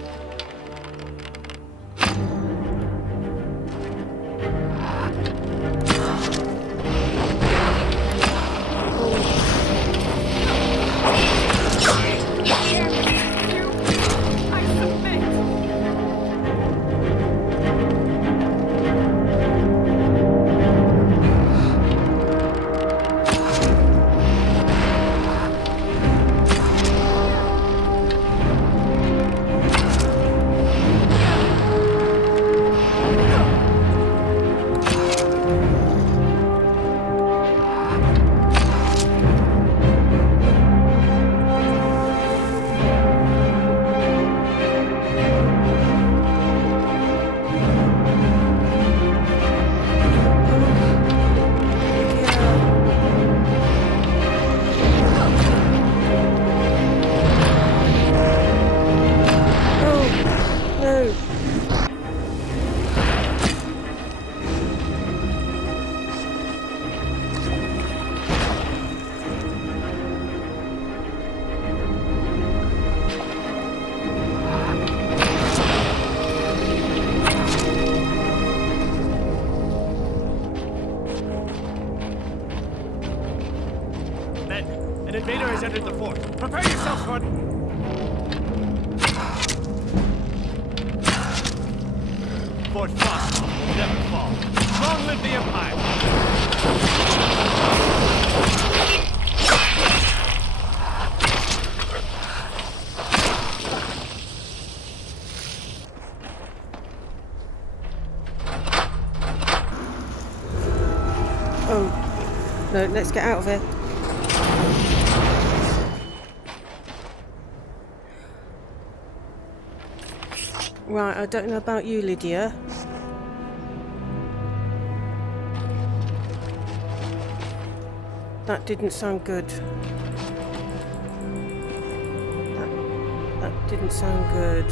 Fort Frost will never fall. Long live the Empire! Oh, no, let's get out of here. Right, I don't know about you, Lydia. That didn't sound good. That didn't sound good.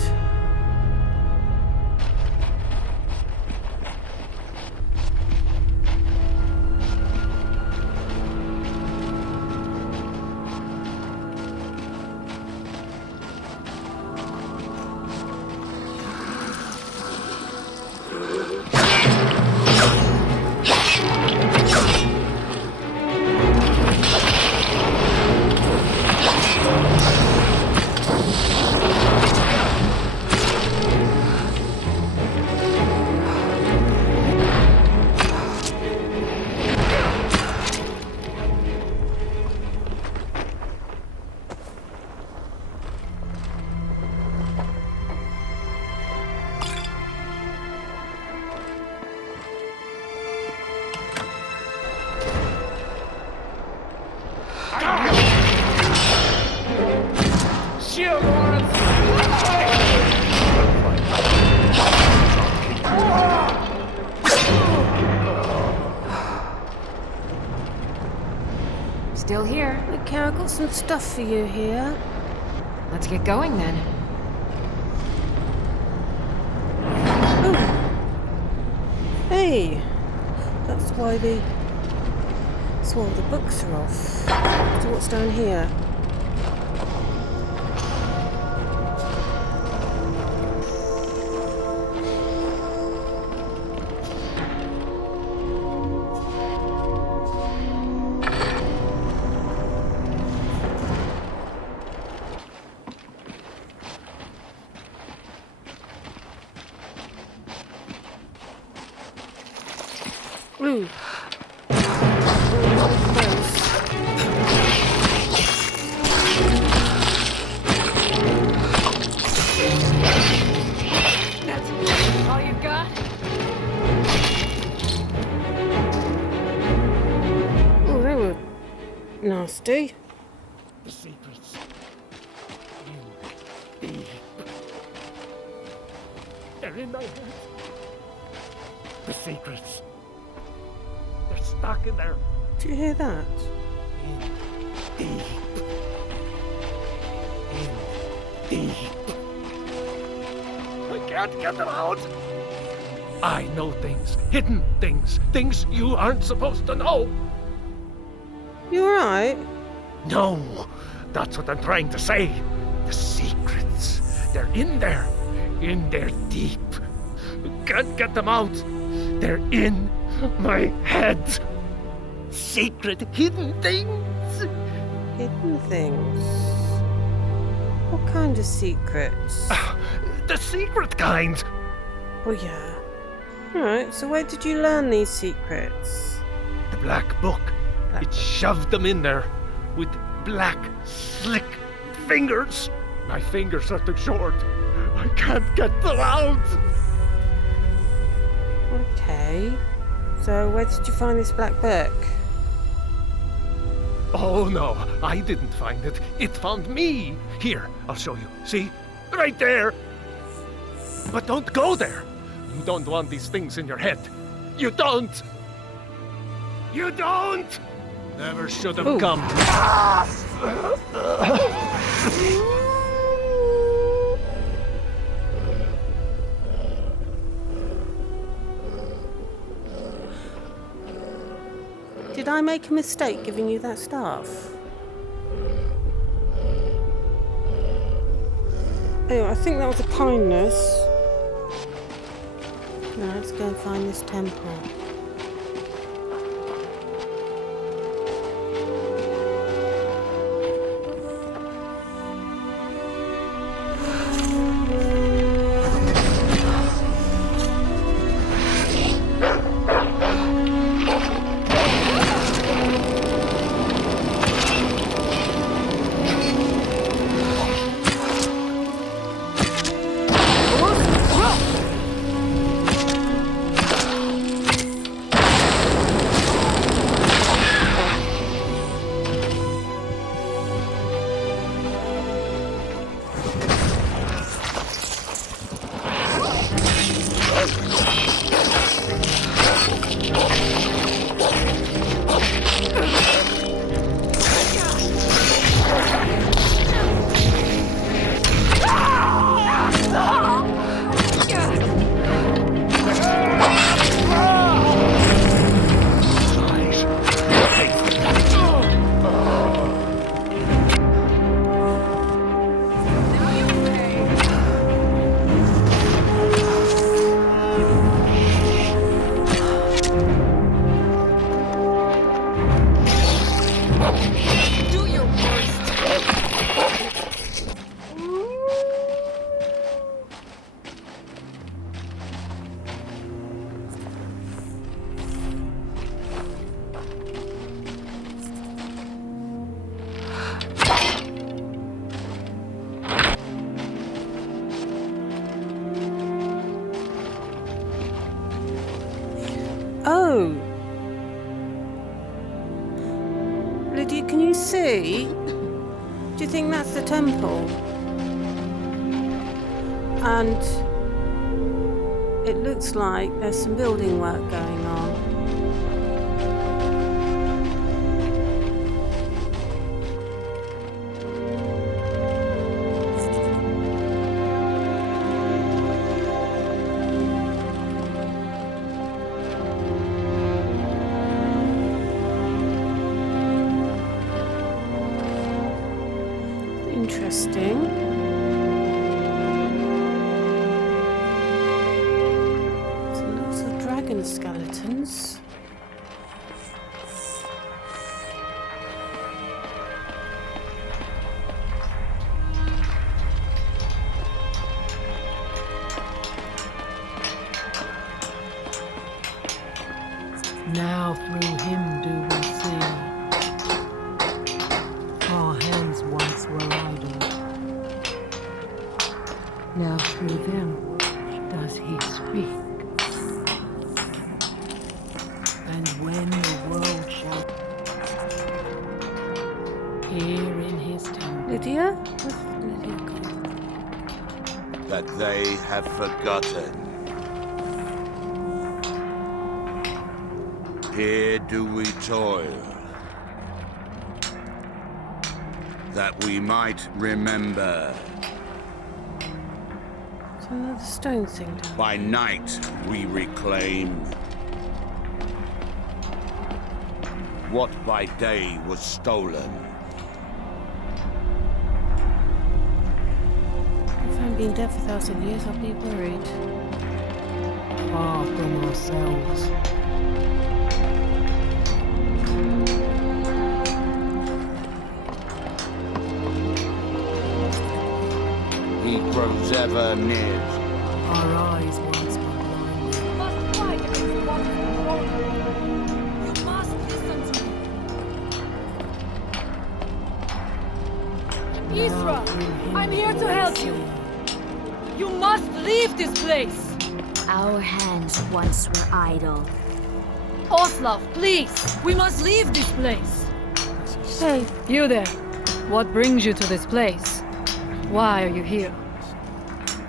Still here. Okay, I've got some stuff for you here. Let's get going then. Oh. Hey, that's why the books are off. So what's down here? Ooh. That's all you've got? Oh, they were nasty. The secrets. They're in my head. The secrets. They're stuck in there. Do you hear that? In deep. I can't get them out. I know things, hidden things, things you aren't supposed to know. You alright? No, that's what I'm trying to say. The secrets, they're in there deep. Can't get them out. They're in my head. Secret, hidden things. Hidden things? What kind of secrets? The secret kind. Oh yeah. Alright, so where did you learn these secrets? The black book. It shoved them in there with black, slick fingers. My fingers are too short. I can't get them out. Okay. So where did you find this black book? Oh no, I didn't find it. It found me. Here, I'll show you. See? Right there. But don't go there. You don't want these things in your head. You don't. You don't. Never should have come. Did I make a mistake giving you that staff? Oh, I think that was a kindness. Now let's go and find this temple. No! Lydia, can you see? Do you think that's the temple? And it looks like there's some building work going on. Interesting. There's lots of dragon skeletons. Now through him do we see. Our hands once were idle. Now through them does he speak. And when the world shall here in his temple. Lydia? Where's Lydia gone? That they have forgotten. Here do we toil, that we might remember. There's another stone thing down. By night we reclaim what by day was stolen. If I've been dead for 1,000 years, I'll be worried. Far from ourselves. He grows ever near. Our eyes once were blind. You must fight against the one who controls you. You must listen to me. Isra, I'm here to help you. You must leave this place. Our hands once were idle. Oslav, please. We must leave this place. Hey, you there. What brings you to this place? Why are you here?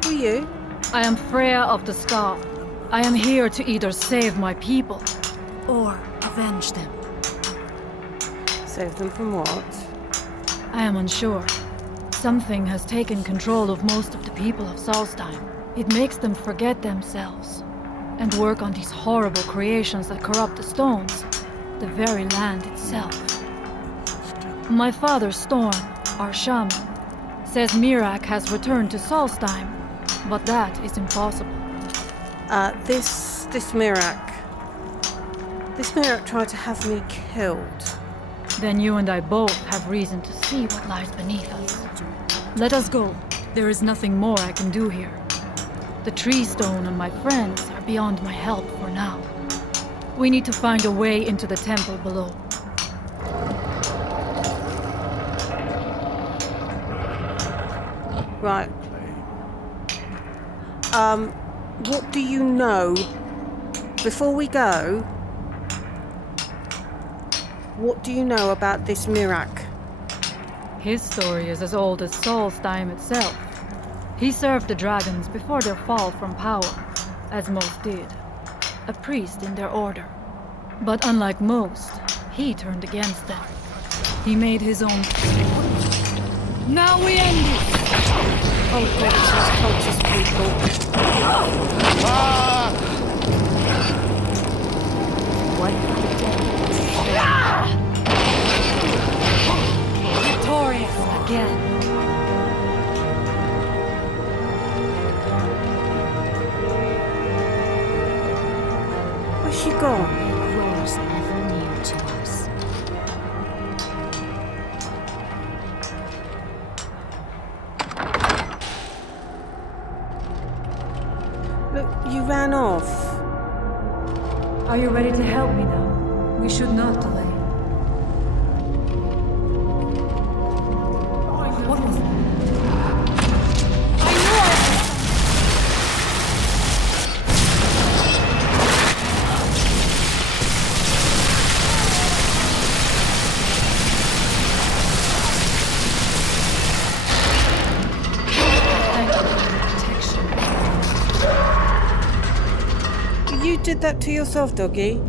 Who are you? I am Freya of the Scar. I am here to either save my people or avenge them. Save them from what? I am unsure. Something has taken control of most of the people of Solstheim. It makes them forget themselves and work on these horrible creations that corrupt the stones, the very land itself. My father, Storm, our shaman, says Mirak has returned to Solstheim, but that is impossible. This Mirak tried to have me killed. Then you and I both have reason to see what lies beneath us. Let us go. There is nothing more I can do here. The tree stone and my friends are beyond my help for now. We need to find a way into the temple below. Right. What do you know? Before we go, what do you know about this Mirak? His story is as old as Solstheim itself. He served the dragons before their fall from power, as most did. A priest in their order. But unlike most, he turned against them. He made his own... Now we end it! Oh god, it's those cultist people. What Victorious again. Where's she gone? grows ever near to us. Look, you ran off. Are you ready to help me now? We should not delay. What was it? did that to yourself, doggy?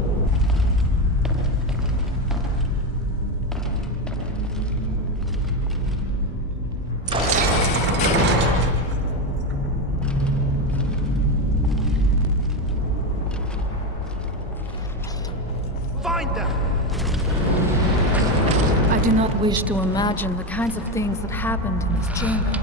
Find them! I do not wish to imagine the kinds of things that happened in this chamber.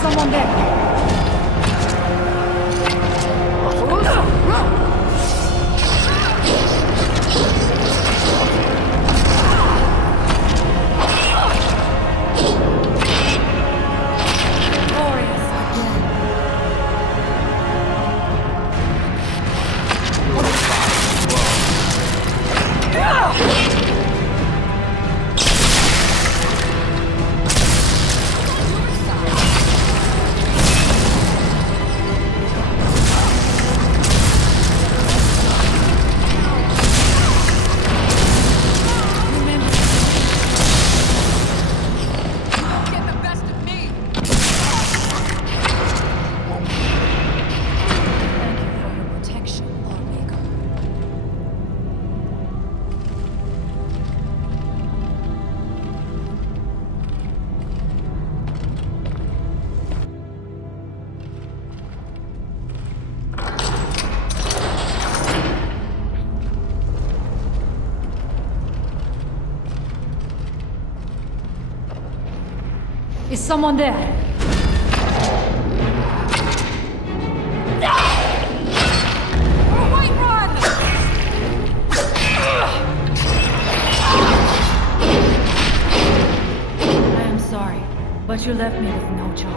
Someone there. Is someone there? I am sorry, but you left me with no choice.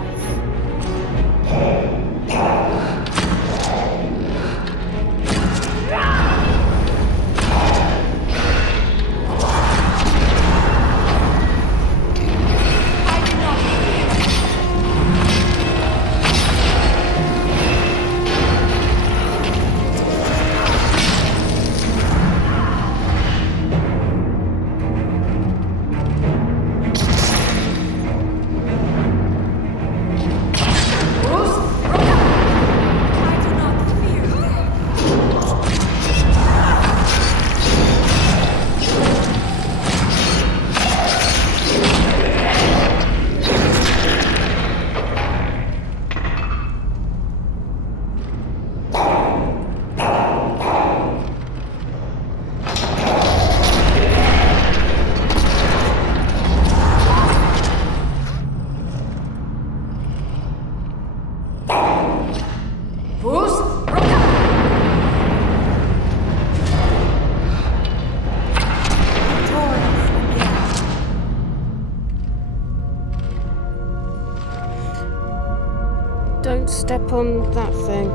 Don't step on that thing.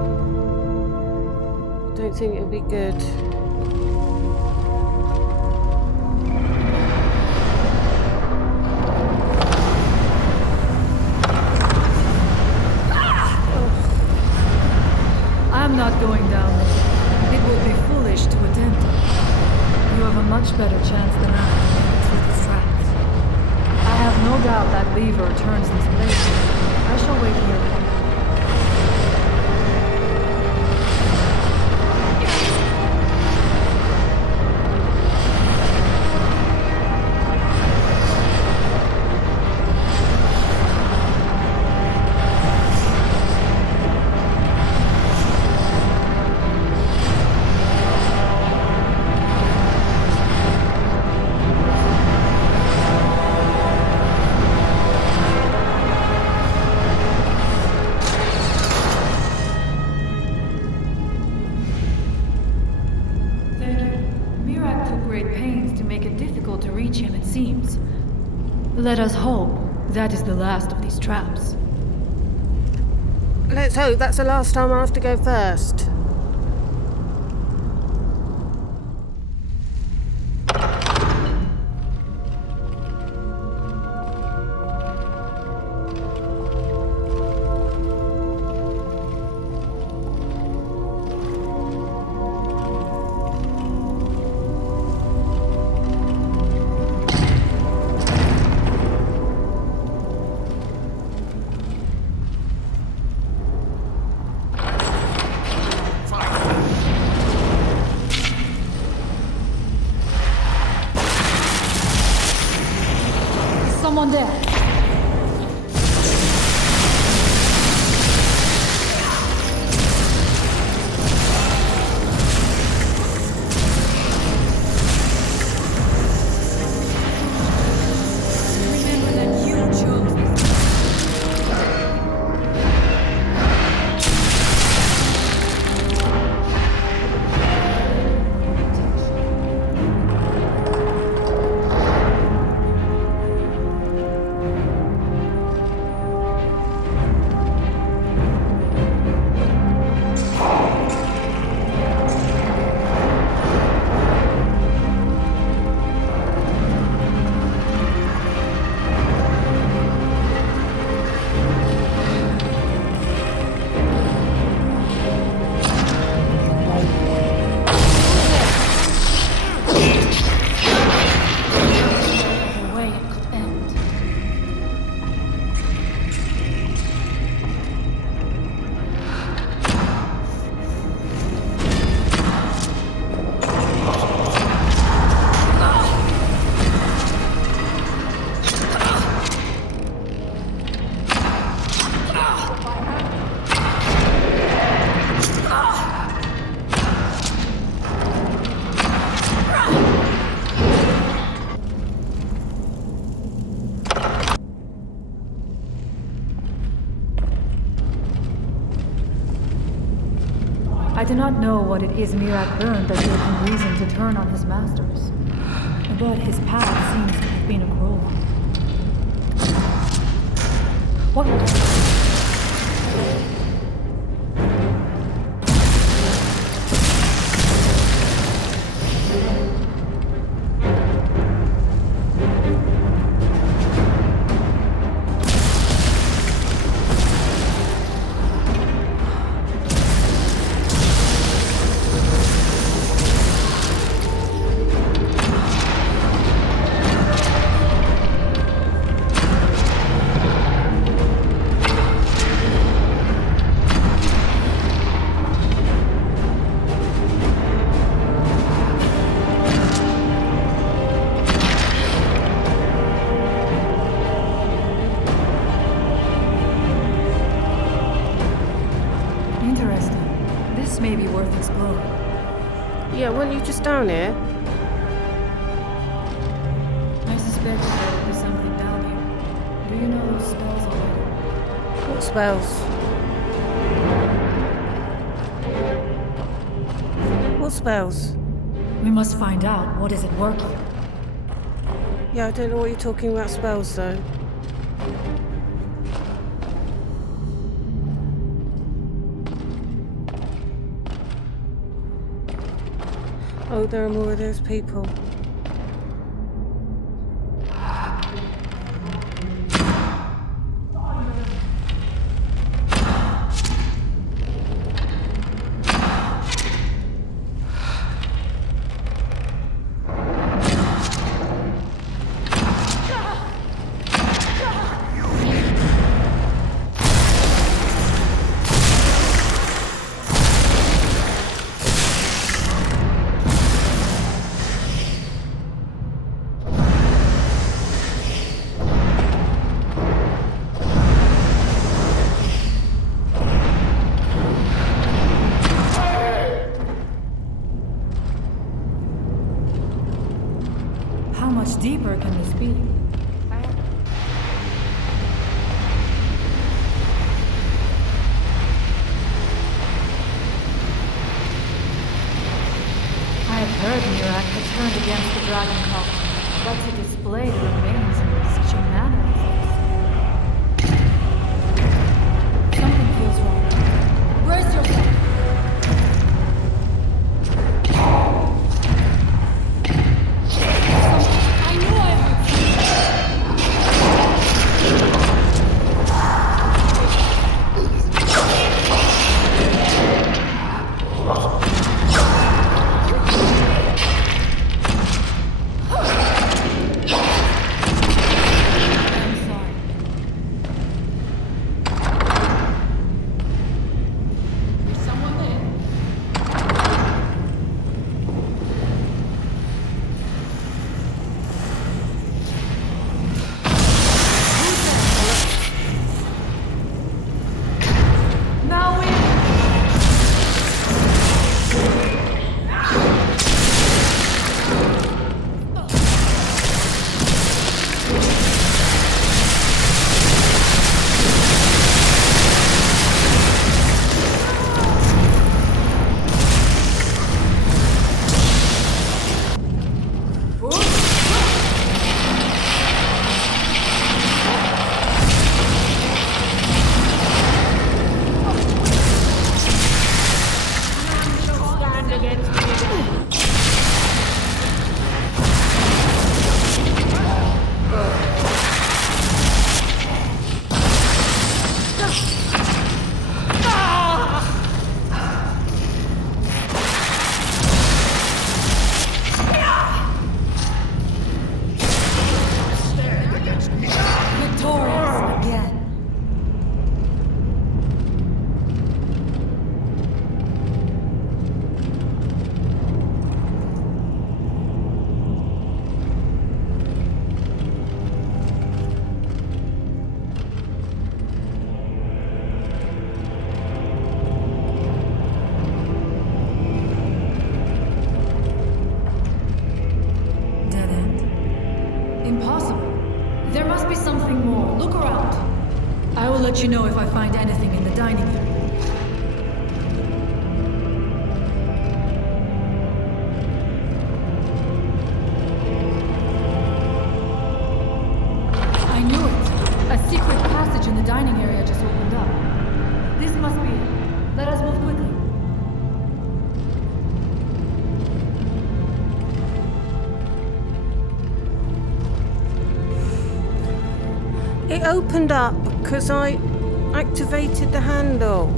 Don't think it'll be good. I'm not going down there. It would be foolish to attempt it. You have a much better chance than I to make it through these tracks. I have no doubt that lever turns these places. I shall wait here for you. him, it seems. Let us hope that is the last of these traps. Let's hope that's the last time I have to go first. Someone there. I do not know what it is Mirak learned that gave him reason to turn on his masters, but his path seems to have been a cruel one. What? May be worth exploring. Yeah, weren't you just down here? I suspect there will be something down here. Do you know those spells already? What spells? What spells? We must find out. What is it working? Yeah, I don't know what you're talking about spells though. Oh, there are more of those people. How much deeper can this be? I have heard Mirak had turned against the dragon cult, but it is blade remains in such a manner as this? Something feels wrong. Brace yourself! I knew I heard let you know if I find anything in the dining area. I knew it! A secret passage in the dining area just opened up. This must be it. Let us move quickly. It opened up because I activated the handle.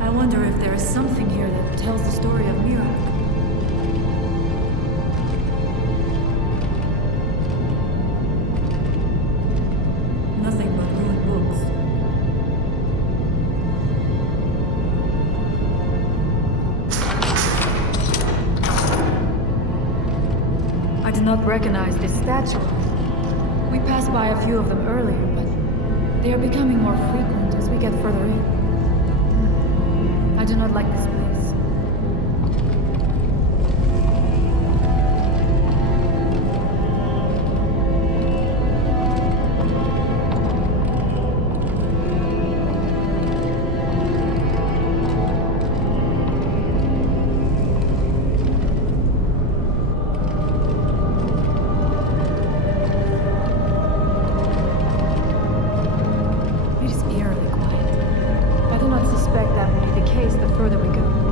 I wonder if there is something here that tells the story of Mirak. Nothing but ruined books. I did not recognize this statue. We passed by a few of them earlier, but they are becoming more frequent as we get further in. I do not like this place. It is eerily quiet. I do not suspect that will be the case the further we go.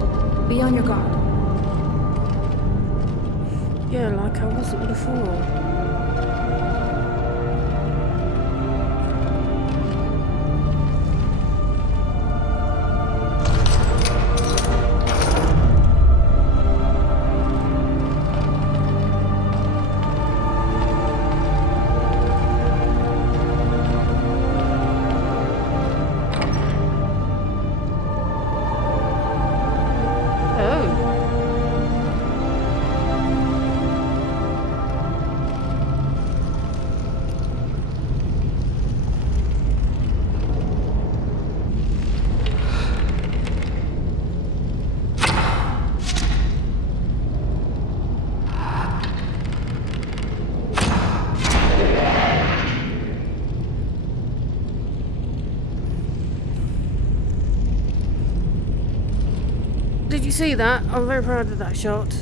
see that? I'm very proud of that shot.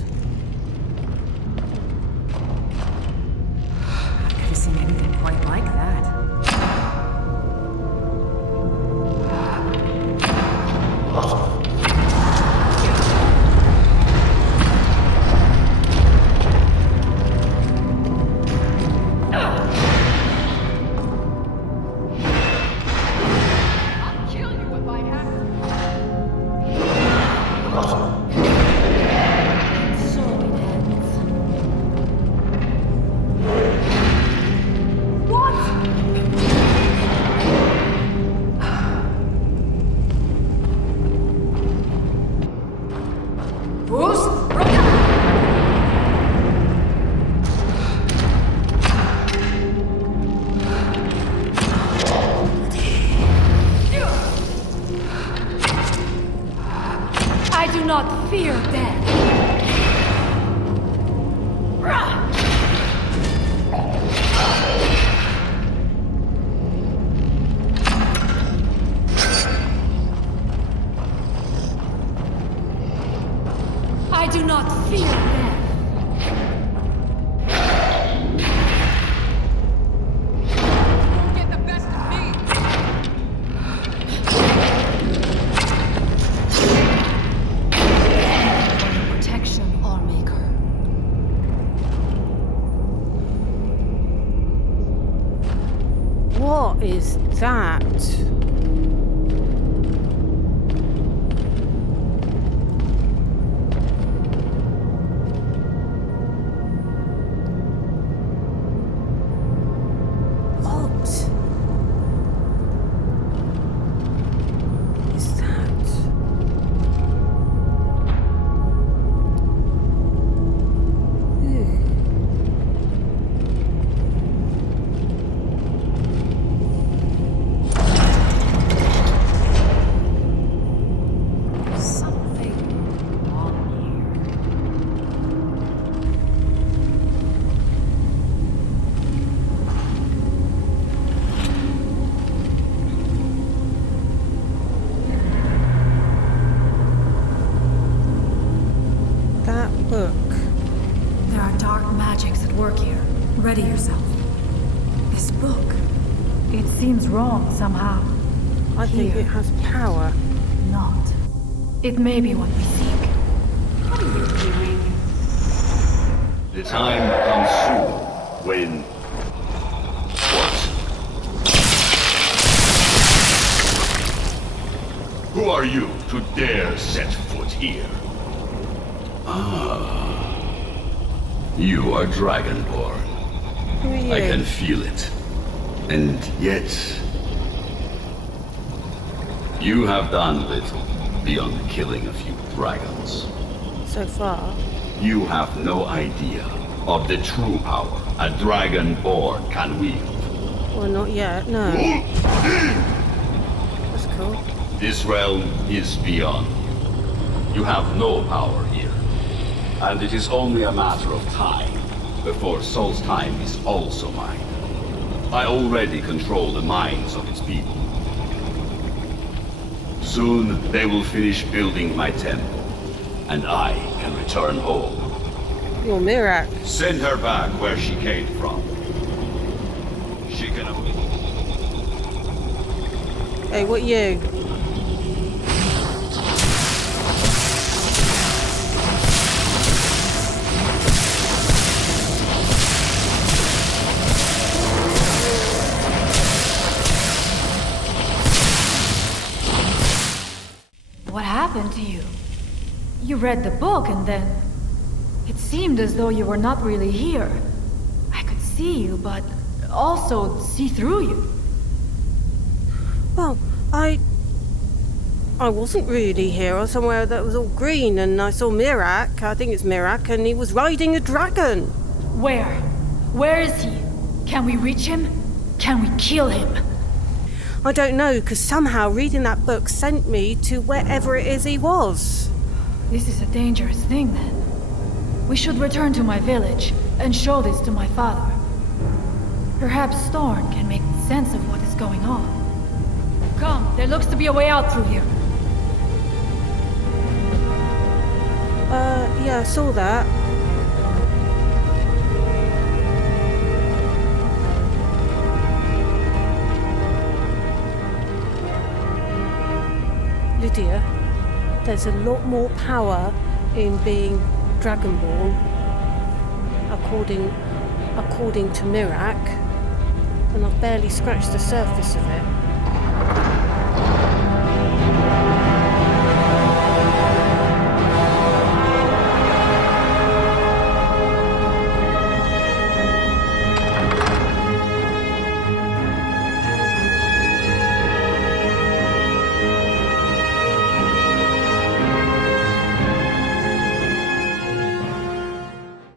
I've never seen anything quite like that. I do not fear death. I do not fear death. Won't get the best of me. Protection, Lawmaker. What is that? There are dark magics at work here. Ready yourself. This book. It seems wrong somehow. I think it has power. Not. It may be what we seek. What are you doing? The time comes soon when... What? Who are you to dare set foot here? Ah. You are dragonborn. Who are you? I can feel it. And yet... You have done little beyond killing a few dragons. So far. You have no idea of the true power a dragonborn can wield. Well, not yet, no. That's cool. This realm is beyond. You have no power here. And it is only a matter of time before Sol's time is also mine. I already control the minds of its people. Soon they will finish building my temple, and I can return home. You're Mirak. Send her back where she came from. She can... Hey, what you? What happened to you? You read the book and then... It seemed as though you were not really here. I could see you, but also see through you. Well, I wasn't really here. I was somewhere that was all green, and I saw Mirak, I think it's Mirak, and he was riding a dragon. Where? Where is he? Can we reach him? Can we kill him? I don't know, because somehow reading that book sent me to wherever it is he was. This is a dangerous thing, then. We should return to my village and show this to my father. Perhaps Storn can make sense of what is going on. Come, there looks to be a way out through here. Yeah, I saw that. Lydia, there's a lot more power in being dragonborn, according to Mirak, and I've barely scratched the surface of it.